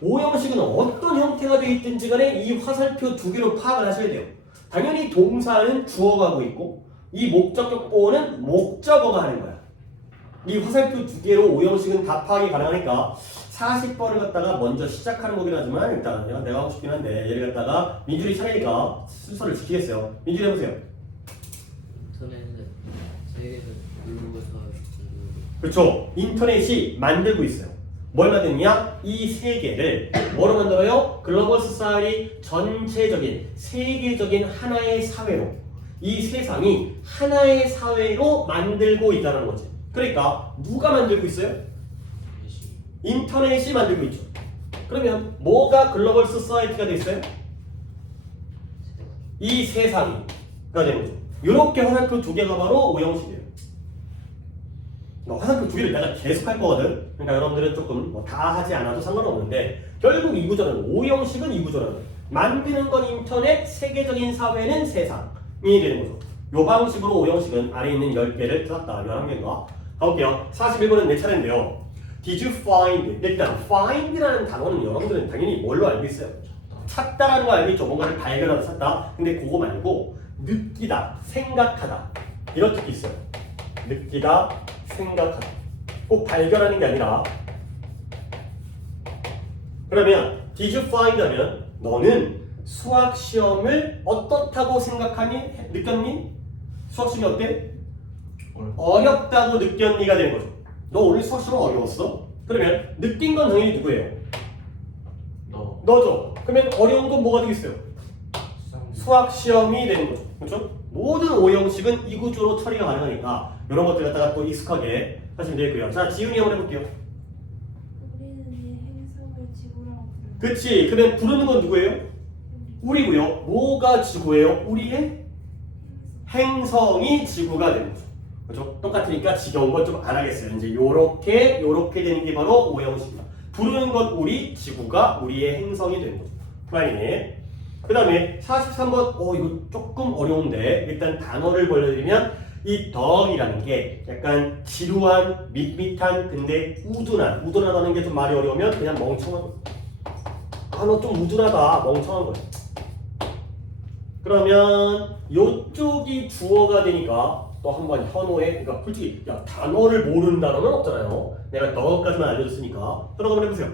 5형식은 어떤 형태가 되어 있든지 간에 이 화살표 2개로 파악을 하셔야 돼요. 당연히 동사는 주어가 하고 있고 이 목적격 보어는 목적어가 하는 거야. 이 화살표 2개로 5형식은 다 파악이 가능하니까 40번을 갖다가 먼저 시작하는 거긴 하지만 일단 내가 하고 싶긴 한데 얘를 갖다가 민준이 차례니까 순서를 지키겠어요. 민준이 해보세요. 인터넷은 세계에서 블로그에서 그렇죠. 인터넷이 만들고 있어요. 뭘 만드느냐? 이 세계를 뭐로 만들어요? 글로벌 소사이티 전체적인 세계적인 하나의 사회로 이 세상이 하나의 사회로 만들고 있다는 거지. 그러니까 누가 만들고 있어요? 인터넷이 만들고 있죠. 그러면 뭐가 글로벌 소사이티가 됐어요? 이 세상이가 되는 거죠. 이렇게 화살표 2개가 바로 5형식이에요. 화살표 2개를 내가 계속 할 거거든. 그러니까 여러분들은 조금 다 하지 않아도 상관없는데 결국 이 구조는 5형식은 이 구조는 만드는 건 인터넷, 세계적인 사회는 세상이 되는 거죠. 이 방식으로 5형식은 아래에 있는 10개를 찾았다. 11개인가? 가볼게요. 41번은 내 차례인데요. Did you find? 일단 find라는 단어는 여러분들은 당연히 뭘로 알고 있어요? 찾다라는 거 알고 있죠. 뭔가를 발견하다 찾다. 근데 그거 말고 느끼다, 생각하다 이런 뜻이 있어요. 느끼다, 생각하다. 꼭 발견하는 게 아니라 그러면 Did you find 하면 너는 수학 시험을 어떻다고 생각하니? 느꼈니? 수학 시험이 어때? 어렵다고 느꼈니가 되는 거죠. 너 오늘 수학 시험 어려웠어? 그러면 느낀 건 당연히 누구예요? 너죠. 그러면 어려운 건 뭐가 되겠어요? 수학 시험이 되는 거죠. 그렇죠? 모든 5형식은 이 구조로 처리가 가능하니까 이런 것들 갖다가 또 익숙하게 하시면 되고요. 자, 지훈이 한번 해볼게요. 우리는 이 행성을 지구라고 부릅니다. 그치? 그러면 부르는 건 누구예요? 우리고요. 뭐가 지구예요? 우리의 행성이 지구가 되는 거죠. 그렇죠? 똑같으니까 지겨운 건 좀 안 하겠어요. 이제 요렇게 되는 게 바로 5형식이다. 부르는 건 우리, 지구가 우리의 행성이 되는 거죠. 프라임이. 그 다음에 43번, 이거 조금 어려운데 일단 단어를 벌려드리면 이 덕이라는 게 약간 지루한, 밋밋한, 근데 우둔하다는 게 좀 말이 어려우면 그냥 멍청한 거. 너 좀 우둔하다, 멍청한 거예요. 그러면 요쪽이 주어가 되니까 또 한 번 현호에 그러니까 솔직히 야 단어를 모르는 단어는 없잖아요. 내가 너까지만 알려줬으니까 들어가 한번 해보세요.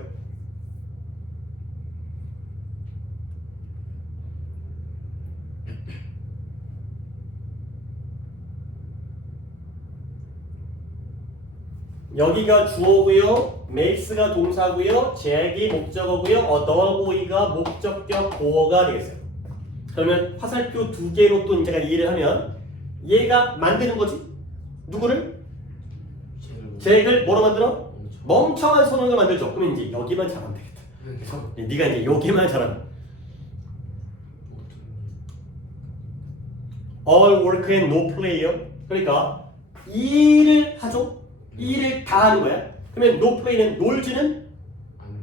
여기가 주어고요, make가 동사고요, jack이 목적어고요, other보이가 목적격 보어가 되겠어요. 그러면 화살표 두 개로 또 제가 이해를 하면 얘가 만드는 거지. 누구를? 잭을 뭐로 만들어? 멍청한 손흥을 만들죠. 그러면 이제 여기만 잘하면 되겠다. 그래서 네가 이제 여기만 잘하면 all work and no play요. 그러니까 일을 하죠. 일을 다 하는 거야. 그러면 no play는 놀지는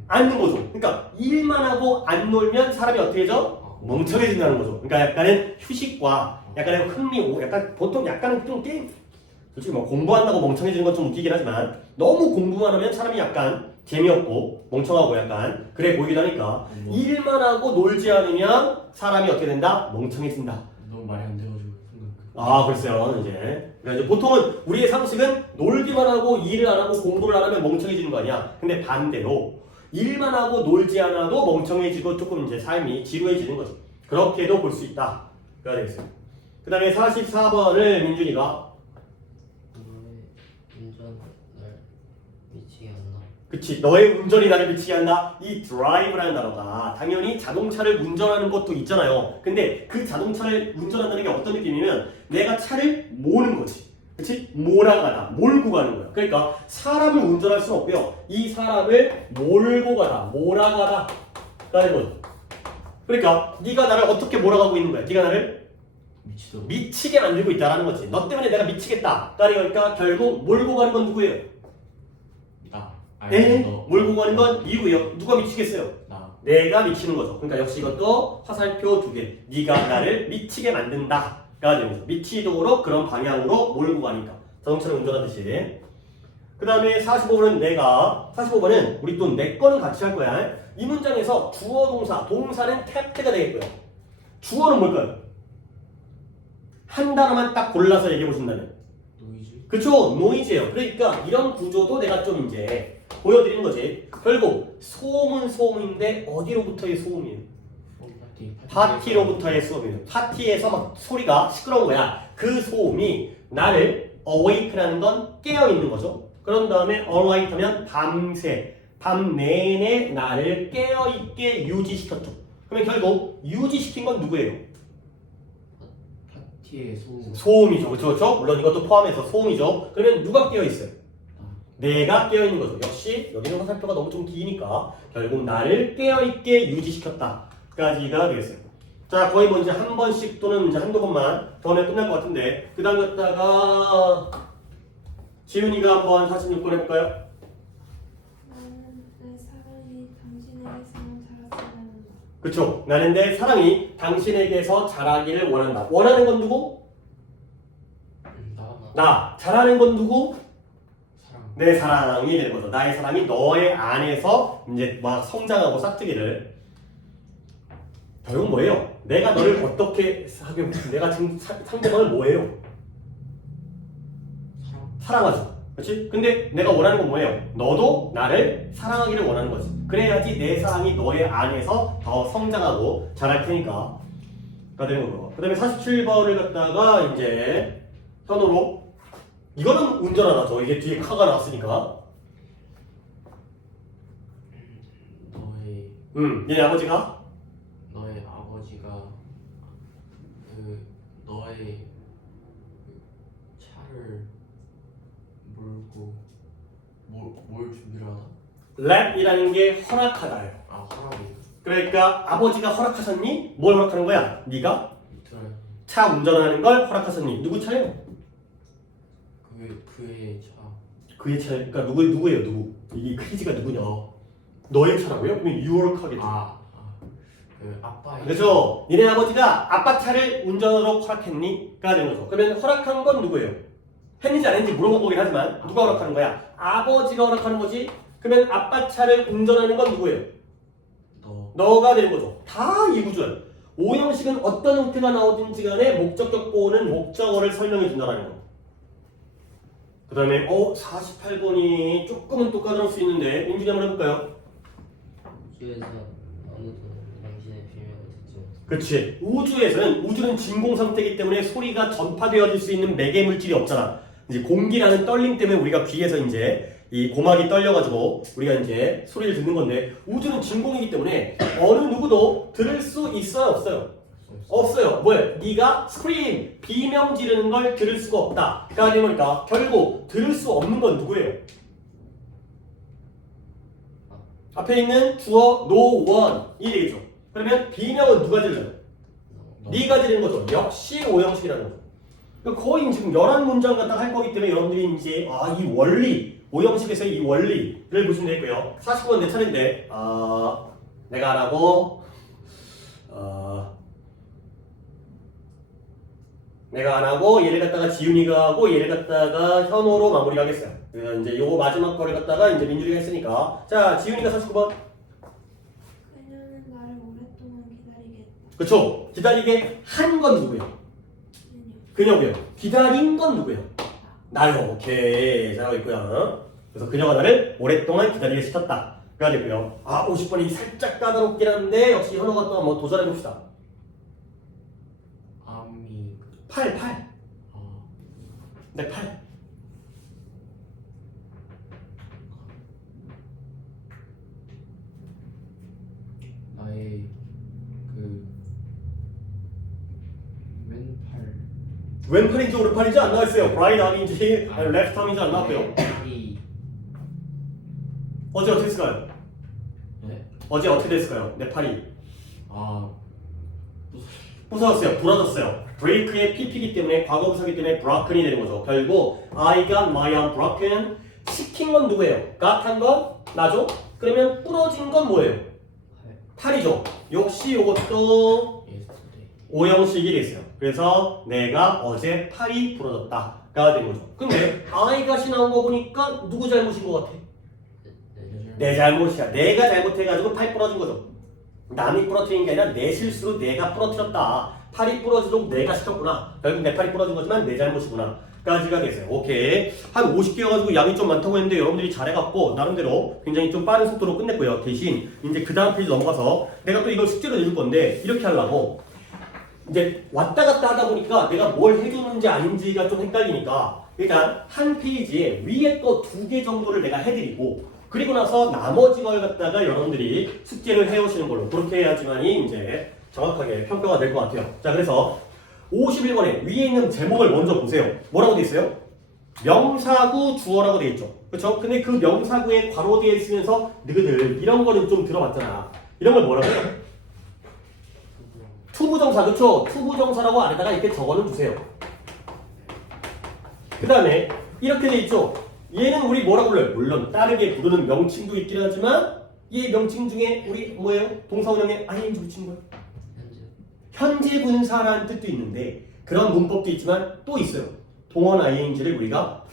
않는 거죠. 그러니까 일만 하고 안 놀면 사람이 어떻게 해져? 멍청해진다는 거죠. 그러니까 약간은 휴식과 약간의 흥미, 약간 보통 약간은 좀 게임. 솔직히 뭐 공부한다고 멍청해지는 건 좀 웃기긴 하지만 너무 공부만 하면 사람이 약간 재미없고 멍청하고 약간 그래 보이긴 하니까 일만 하고 놀지 않으면 사람이 어떻게 된다? 멍청해진다. 너무 말이 안 돼가지고 아 글쎄요 이제. 그러니까 이제 보통은 우리의 상식은 놀기만 하고 일을 안 하고 공부를 안 하면 멍청해지는 거 아니야. 근데 반대로 일만 하고 놀지 않아도 멍청해지고 조금 이제 삶이 지루해지는 거죠. 그렇게도 볼 수 있다. 그래야 되겠어요. 그 다음에 44번을 민준이가 운전 날 미치게 한다. 그치 너의 운전이 나를 미치게 한다. 이 드라이브라는 단어가 당연히 자동차를 운전하는 것도 있잖아요. 근데 그 자동차를 운전한다는 게 어떤 느낌이면 내가 차를 모는 거지. 그치? 몰아가다, 몰고 가는 거야. 그러니까 사람을 운전할 수는 없고요. 이 사람을 몰고 가다, 몰아가다 라는 거죠. 그러니까 네가 나를 어떻게 몰아가고 있는 거야? 네가 나를 미치도록 미치게 만들고 있다라는 거지. 너 때문에 내가 미치겠다. 그러니까 결국 몰고 가는 건 누구예요? 나 몰고 가는 건 이유예요. 누가 미치겠어요? 나 내가 미치는 거죠. 그러니까 역시 이것도 화살표 두 개. 네가 나를 미치게 만든다. 가 되는 거죠. 미치도록 그런 방향으로 몰고 가니까. 자동차를 운전하듯이. 그 다음에 45번은 45번은 우리 또 내 거는 같이 할 거야. 이 문장에서 주어 동사, 동사는 탭트가 되겠고요. 주어는 뭘까요? 한 단어만 딱 골라서 얘기해 보신다면. 노이즈 그쵸? 노이즈예요. 그러니까 이런 구조도 내가 좀 이제 보여드리는 거지. 결국 소음은 소음인데 어디로부터의 소음이에요? 파티로부터의 소음이에요. 파티에서 막 소리가 시끄러운 거야. 그 소음이 나를 awake라는 건 깨어있는 거죠. 그런 다음에 alright 하면 밤새, 밤 내내 나를 깨어있게 유지시켰죠. 그러면 결국 유지시킨 건 누구예요? 파티의 소음 소음이죠. 그렇죠? 물론 이것도 포함해서 소음이죠. 그러면 누가 깨어있어요? 내가 깨어있는 거죠. 역시 여기는 화살표가 너무 좀 기니까 결국 나를 깨어있게 유지시켰다 까지가 되겠어요. 자 거의 뭐 이제 한 번씩 또는 이제 한두 번만 더 하면 끝날 것 같은데 그 다음 갔다가 지훈이가 한번 46번 해볼까요? 나는 내 사랑이 당신에게서 자랐으면 그쵸. 나는 내 사랑이 당신에게서 자라기를 원한다. 원하는 건 누구? 나. 잘하는 건 누구? 사랑 내 사랑이 되는 거죠. 나의 사랑이 너의 안에서 이제 막 성장하고 싹트기를. 결국 뭐예요? 내가 너를 어떻게 하게 내가 지금 상대방을 뭐예요? 사랑하죠. 그렇지? 근데 내가 원하는 건 뭐예요? 너도 나를 사랑하기를 원하는 거지. 그래야지 내 사랑이 너의 안에서 더 성장하고 자랄 테니까 가 되는 거고. 그 다음에 47번을 갖다가 이제 현호로 이거는 운전 안 하죠. 이게 뒤에 카가 나왔으니까. 얘 아버지가 너의 아버지가 너의 차를 몰고 뭘 준비를 하다? 랩이라는 게 허락하다예요. 아 허락이 그러니까 아버지가 허락하셨니? 뭘 허락하는 거야? 네가 들어요. 차 운전하는 걸 허락하셨니? 누구 차예요? 그의 차. 그의 차. 그러니까 누구예요? 누구? 이 크리지가 누구냐? 너의 차라고요? 그러면 유월하겠죠. 그 아빠의. 그래서 니네 아버지가 아빠 차를 운전으로 허락했니? 가 되는 거죠. 그러면 허락한 건 누구예요? 했는지 안 했는지 물어본 거긴 하지만 누가 허락하는 거야? 아버지가 허락하는 거지. 그러면 아빠 차를 운전하는 건 누구예요? 너가 되는 거죠. 다 이 구조야. 오형식은 어떤 형태가 나오든지 간에 목적격 보호는 목적어를 설명해 준다는 거. 그 다음에 48번이 조금은 또 까다로울 수 있는데 민준이 한번 해볼까요? 우주에서 아무도 당신의 비밀을 듣지 못해. 그렇지. 우주는 진공 상태이기 때문에 소리가 전파되어질 수 있는 매개 물질이 없잖아. 이제 공기라는 떨림 때문에 우리가 귀에서 이제 이 고막이 떨려가지고 우리가 이제 소리를 듣는 건데 우주는 진공이기 때문에 어느 누구도 들을 수 있어요, 없어요? 없어요. 뭐예요? 네가 스크림, 비명 지르는 걸 들을 수가 없다. 그러니까 뭐니까 결국 들을 수 없는 건 누구예요? 앞에 있는 주어 no one이 되겠죠. 그러면 비명은 누가 지르잖아? 네가 지르는 거죠. 역시 오형식이라는 거죠. 그러니까 거의 지금 11문장 갖다 할 거기 때문에 여러분들이 이제 이 원리, 오형식에서의 이 원리를 보시면 되겠고요. 49번 내 차례인데 내가 안 하고 내가 안 하고 얘를 갖다가 지훈이가 하고 얘를 갖다가 현호로 마무리를 하겠어요. 그래서 이제 요거 마지막 거를 갖다가 이제 민준이가 했으니까 자 지훈이가 49번 그녀는 나를 오랫동안 기다리게 했다. 그쵸? 기다리게 한 건 누구예요? 그녀. 그녀고요. 기다린 건 누구예요? 나요. 오케이 잘하고 있고요. 그래서 그녀가 나를 오랫동안 기다리게 시켰다. 그가 되고요. 50번이 살짝 까다롭긴 한데 역시 현호가 또 한번 도전해봅시다. 아미 8 아 네, 8 나의 그 왼팔 왼팔인지 오른팔인지 안 나와있어요. right arm인지 left arm인지 안 나왔고요. 팔이 어제 어떻게 됐을까요? 네? 어제 어떻게 됐을까요? 내 팔이 아 부서졌어요. 부러졌어요. break의 pp이기 때문에 과거부사기 때문에 broken이 되는 거죠. 결국 I got my arm broken. 시킨 건 누구예요? got 한 건 나죠? 그러면 부러진 건 뭐예요? 팔이죠. 역시 이것도 yesterday 오형식이 됐어요. 그래서 내가 어제 팔이 부러졌다가 된 거죠. 근데 I got이 나온 거 보니까 누구 잘못인 것 같아? 내 잘못이야. 내가 잘못해가지고 팔 부러진 거죠. 남이 부러뜨린 게 아니라 내 실수로 내가 부러뜨렸다. 팔이 부러지도록 내가 시켰구나. 결국 내 팔이 부러진 거지만 내 잘못이구나. 까지가 됐어요. 오케이. 한 50개여가지고 양이 좀 많다고 했는데 여러분들이 잘해갖고 나름대로 굉장히 좀 빠른 속도로 끝냈고요. 대신 이제 그 다음 페이지 넘어가서 내가 또 이걸 숙제로 내줄 건데 이렇게 하려고 이제 왔다 갔다 하다 보니까 내가 뭘 해주는지 아닌지가 좀 헷갈리니까 일단 한 페이지에 위에 거 2개 정도를 내가 해드리고 그리고 나서 나머지 걸 갖다가 여러분들이 숙제를 해오시는 걸로 그렇게 해야지만이 이제 정확하게 평가가 될 것 같아요. 자, 그래서 51번에 위에 있는 제목을 먼저 보세요. 뭐라고 돼 있어요? 명사구 주어라고 돼 있죠. 그렇죠? 근데 그 명사구에 괄호되어 있으면서 너희들 이런 거는 좀 들어봤잖아. 이런 걸 뭐라고 해요? 투부정사, 그렇죠? 투부정사라고 아래다가 이렇게 적어는 주세요. 그 다음에 이렇게 돼 있죠? 얘는 우리 뭐라고 불러요? 물론 다르게 부르는 명칭도 있긴 하지만 이 명칭 중에 우리 뭐예요? 동사원형에 ing 붙인 거예요. 현재 분사라는 뜻도 있는데 그런 문법도 있지만 또 있어요. 동원 ing를 우리가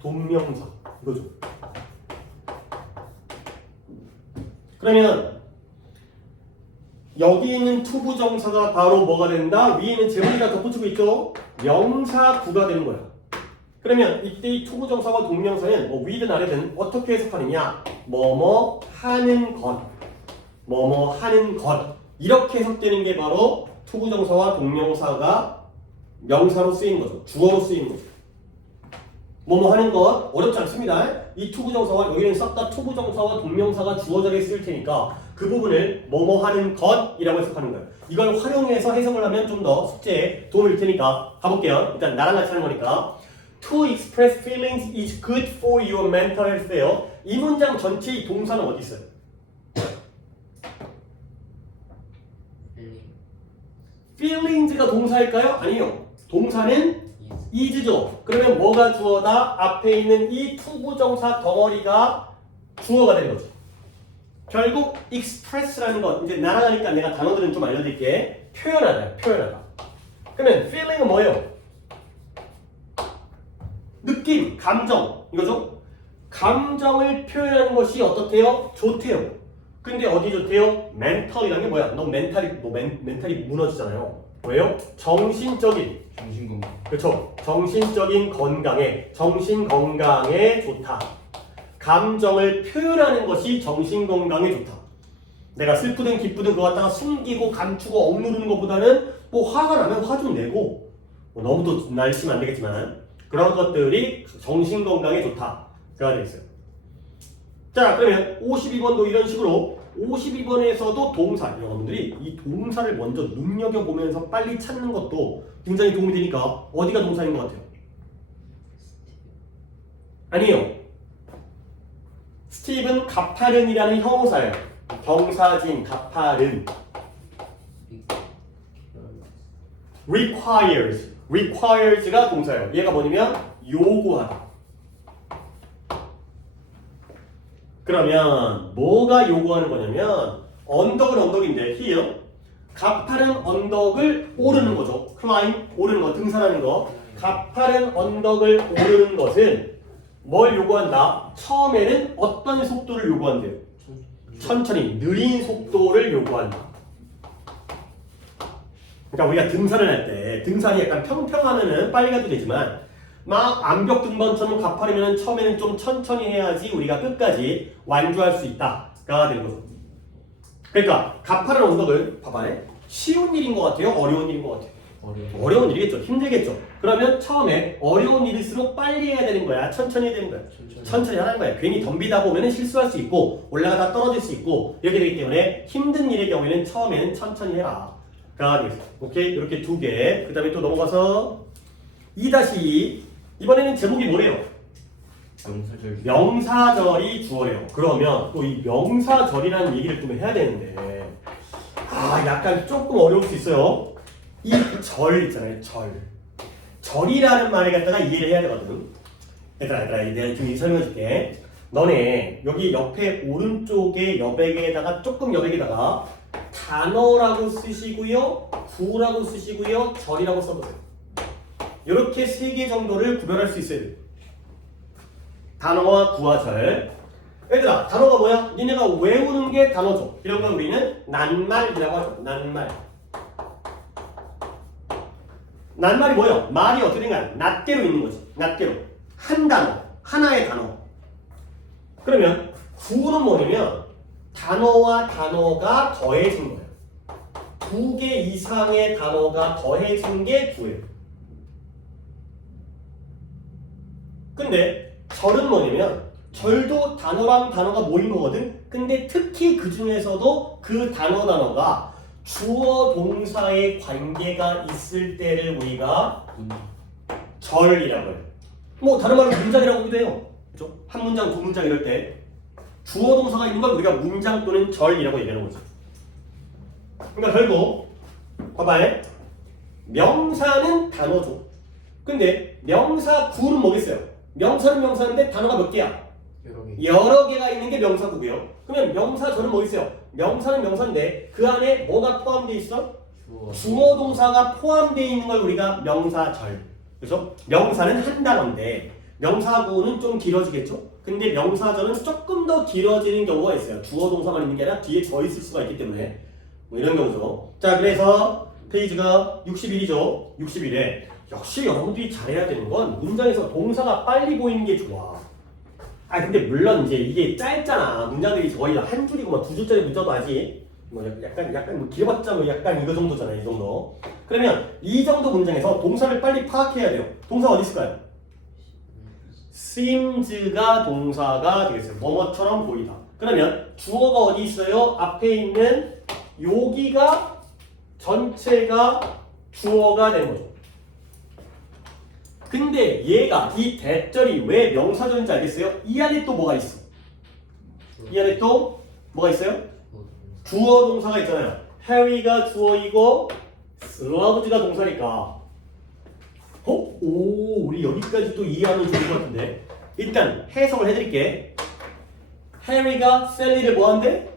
동명사 이거죠. 그러면 여기 있는 투부정사가 바로 뭐가 된다? 위에 있는 제목이랑 덧붙이고 있죠? 명사구가 되는 거야. 그러면 이때 이 투부정사와 동명사는 뭐 위든 아래든 어떻게 해석하느냐? 뭐뭐 하는 것, 뭐뭐 하는 것 이렇게 해석되는 게 바로 투부정사와 동명사가 명사로 쓰이는 거죠. 주어로 쓰이는 거죠. 뭐뭐 하는 것 어렵지 않습니다. 이 투부정사와 여기는 싹 다 투부정사와 동명사가 주어 자리에 쓰일 테니까 그 부분을 뭐뭐 하는 것이라고 해석하는 거예요. 이걸 활용해서 해석을 하면 좀 더 숙제에 도움이 될 테니까 가볼게요. 일단 나랑 같이 하는 거니까 To express feelings is good for your mental health예요. 이 문장 전체의 동사는 어디 있어요? feelings가 동사일까요? 아니요. 동사는 is죠. 그러면 뭐가 주어다? 앞에 있는 이 투부정사 덩어리가 주어가 되는 거죠. 결국 express라는 것 이제 날아가니까 내가 단어들은 좀 알려드릴게. 표현하다, 표현하다. 그러면 feeling은 뭐예요? 느낌, 감정 이거죠? 감정을 표현하는 것이 어떻대요? 좋대요. 근데 어디 좋대요? 멘털이라는 게 뭐야? 너 멘탈이 무너지잖아요. 뭐예요? 정신적인 정신건강. 그렇죠. 정신적인 건강에 정신 건강에 좋다. 감정을 표현하는 것이 정신 건강에 좋다. 내가 슬프든 기쁘든 그거 갖다가 숨기고 감추고 억누르는 것보다는 뭐 화가 나면 화 좀 내고 뭐 너무도 날씨면 안 되겠지만 그런 것들이 정신 건강에 좋다. 가 되겠어요. 자 그러면 52번도 이런 식으로 52번에서도 동사 여러분들이 이 동사를 먼저 눈여겨보면서 빨리 찾는 것도 굉장히 도움이 되니까 어디가 동사인 것 같아요? 아니에요. 스티븐 가파른이라는 형용사예요. 경사진 가파른 requires가 동사예요. 얘가 뭐냐면 요구하다. 그러면 뭐가 요구하는 거냐면 언덕은 언덕인데 here 가파른 언덕을 오르는 거죠. climb 오르는 거 등산하는 거. 가파른 언덕을 오르는 것은 뭘 요구한다? 처음에는 어떤 속도를 요구한대요? 천천히 느린 속도를 요구한다. 그러니까 우리가 등산을 할 때 등산이 약간 평평하면은 빨리 가도 되지만 막 암벽 등반처럼 가파르면 처음에는 좀 천천히 해야지 우리가 끝까지 완주할 수 있다가 되는 거죠. 그러니까 가파른 언덕을 봐봐요. 쉬운 일인 것 같아요? 어려운 일인 것 같아요? 어려운 일이겠죠. 힘들겠죠. 그러면 처음에 어려운 일일수록 빨리 해야 되는 거야? 천천히 해야 되는 거야? 천천히 하는 거야. 괜히 덤비다 보면 실수할 수 있고 올라가다 떨어질 수 있고 이렇게 되기 때문에 힘든 일의 경우에는 처음에는 천천히 해라. 가 되겠어요. 오케이? 이렇게 두 개. 그 다음에 또 넘어가서 2-2 이번에는 제목이 뭐래요? 명사절. 명사절이 주어래요. 그러면 또 이 명사절이라는 얘기를 좀 해야 되는데 약간 조금 어려울 수 있어요. 이 절 있잖아요. 절이라는 말을 갖다가 이해를 해야 되거든. 얘들아 내가 좀 설명해 줄게. 너네 여기 옆에 오른쪽에 여백에다가 조금 여백에다가 단어라고 쓰시고요, 구라고 쓰시고요, 절이라고 써보세요. 이렇게 세 개 정도를 구별할 수 있어야 돼요. 단어와 구와 절. 얘들아, 단어가 뭐야? 니네가 외우는 게 단어죠. 이런 건 우리는 낱말이라고 하죠. 낱말. 낱말이 뭐예요? 말이 어떻게 된가요? 낱개로 있는 거지. 낱개로. 한 단어, 하나의 단어. 그러면 구는 뭐냐면 단어와 단어가 더해진 거예요. 두 개 이상의 단어가 더해진 게 구예요. 근데 절은 뭐냐면 절도 단어랑 단어가 모인 거거든. 근데 특히 그 중에서도 그 단어가 주어 동사의 관계가 있을 때를 우리가 절이라고 해요. 뭐 다른 말로 문장이라고 하기도 해요. 그렇죠? 한 문장, 두 문장 이럴 때 주어 동사가 있는 걸 우리가 문장 또는 절이라고 얘기하는 거죠. 그러니까 결국 봐봐요. 명사는 단어죠. 근데 명사 구는 뭐겠어요? 명사는 명사인데 단어가 몇 개야? 여러 개가 있는 게 명사구고요. 그러면 명사절은 뭐 있어요? 명사는 명사인데 그 안에 뭐가 포함되어 있어? 주어 동사가 포함되어 있는 걸 우리가 명사절. 그래서 명사는 한 단어인데 명사구는 좀 길어지겠죠? 근데 명사절은 조금 더 길어지는 경우가 있어요. 주어 동사만 있는 게 아니라 뒤에 저 있을 수가 있기 때문에 뭐 이런 경우죠. 자, 그래서 페이지가 61이죠. 61에 역시 여러분들이 잘해야 되는 건 문장에서 동사가 빨리 보이는 게 좋아. 근데 물론 이제 이게 짧잖아. 문장들이 거의 한 줄이고 막 두 줄짜리 문자도 아직 뭐 약간 뭐 길어봤자 뭐 약간 이거 정도잖아. 이 정도. 그러면 이 정도 문장에서 동사를 빨리 파악해야 돼요. 동사 어디 있을까요? seems가 동사가 되겠어요. 뭐뭐처럼 보이다. 그러면 주어가 어디 있어요? 앞에 있는 여기가 전체가 주어가 되는 거죠. 근데 얘가 이 대절이 왜 명사절인지 알겠어요? 이 안에 또 뭐가 있어? 이 안에 또 뭐가 있어요? 주어 동사가 있잖아요. Harry가 주어이고 loved가 동사니까. 우리 여기까지 또 이해하면 좋을 것 같은데. 일단 해석을 해드릴게. Harry가 셀리를 뭐한대?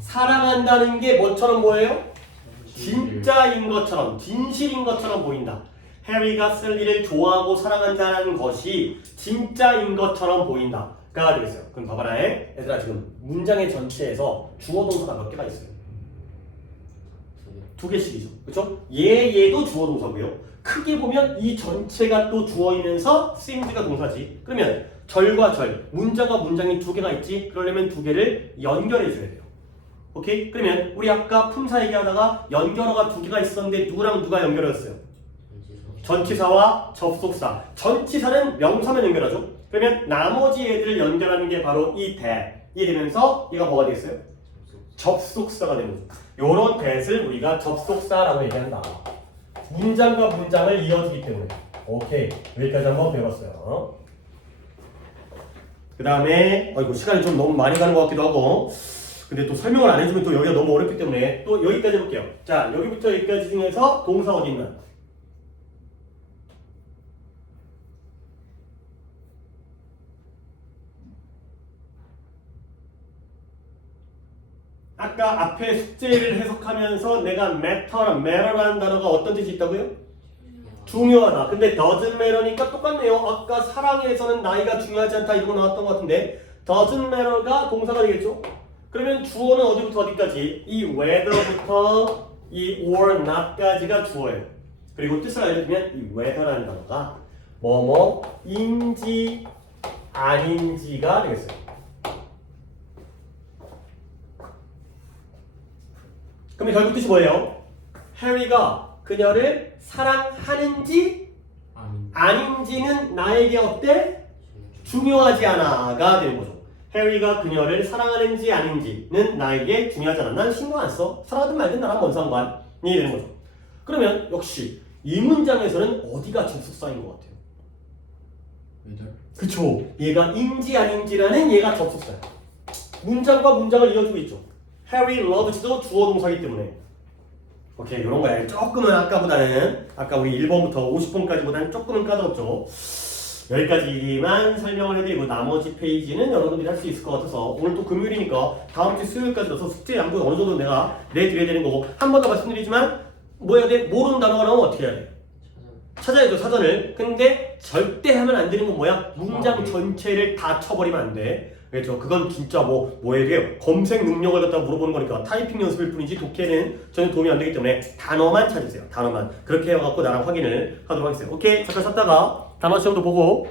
사랑한다는 게 뭐처럼 보여요? 진짜인 것처럼, 진실인 것처럼 보인다. 해리가 셀리를 좋아하고 사랑한다는 것이 진짜인 것처럼 보인다가 되겠어요. 그럼 봐봐라. 얘들아 지금 문장의 전체에서 주어 동사가 몇 개가 있어요? 두 개씩이죠. 그렇죠? 얘도 주어 동사고요. 크게 보면 이 전체가 또 주어이면서 seems가 동사지. 그러면 절과 절, 문장과 문장이 두 개가 있지. 그러려면 두 개를 연결해 줘야 돼요. 오케이? 그러면 우리 아까 품사 얘기하다가 연결어가 두 개가 있었는데 누구랑 누가 연결했어요? 전치사와 접속사. 전치사는 명사만 연결하죠. 그러면 나머지 애들을 연결하는 게 바로 이 that이 되면서 얘가 뭐가 되겠어요? 접속사가 되는 거죠. 요런 that을 우리가 접속사라고 얘기한다. 문장과 문장을 이어주기 때문에. 오케이. 여기까지 한번 배웠어요. 그 다음에 이거 시간이 좀 너무 많이 가는 것 같기도 하고, 근데 또 설명을 안 해주면 또 여기가 너무 어렵기 때문에 또 여기까지 해볼게요. 자, 여기부터 여기까지 중에서 동사 어디 있나? 아까 앞에 숙제를 해석하면서 내가 matter라는 단어가 어떤 뜻이 있다고요? 중요하다. 근데 doesn't matter니까 똑같네요. 아까 사랑에서는 나이가 중요하지 않다 이거 나왔던 것 같은데 doesn't matter가 동사가 되겠죠? 그러면 주어는 어디부터 어디까지? 이 whether부터 이 or not까지가 주어예요. 그리고 뜻을 알려주면 이 whether라는 단어가 뭐뭐인지 아닌지가 되겠어요. 그러면 결국 뜻이 뭐예요? 해리가 그녀를 사랑하는지 아닌지는 나에게 어때? 중요하지 않아가 되는 거죠. 해리가 그녀를 사랑하는지 아닌지는 나에게 중요하지 않아. 난 신경 안 써. 사랑하든 말든 나랑 뭔 상관이 되는 거죠. 그러면 역시 이 문장에서는 어디가 접속사인 것 같아요? 그쵸. 얘가 인지 아닌지라는 얘가 접속사예요. 문장과 문장을 이어주고 있죠. Harry loves도 주어 동사이기 때문에. 오케이, 이런 거야. 조금은 아까보다는 아까 우리 1번부터 50번까지보다는 조금은 까다롭죠. 여기까지만 설명을 해드리고 나머지 페이지는 여러분들이 할 수 있을 것 같아서 오늘 또 금요일이니까 다음 주 수요일까지라서 숙제 양도 어느 정도 내가 내드려야 되는 거고 한 번 더 말씀드리지만 뭐 해야 돼? 모르는 단어가 나오면 어떻게 해야 돼? 찾아야죠, 사전을. 근데 절대 하면 안 되는 건 뭐야? 문장 전체를 다 쳐버리면 안 돼. 그렇죠. 그건 진짜 뭐에 대해 검색 능력을 갖다 물어보는 거니까 타이핑 연습일 뿐이지 독해는 전혀 도움이 안 되기 때문에 단어만 찾으세요. 단어만. 그렇게 해갖고 나랑 확인을 하도록 하겠어요. 오케이. 잠깐 샀다가 단어 시험도 보고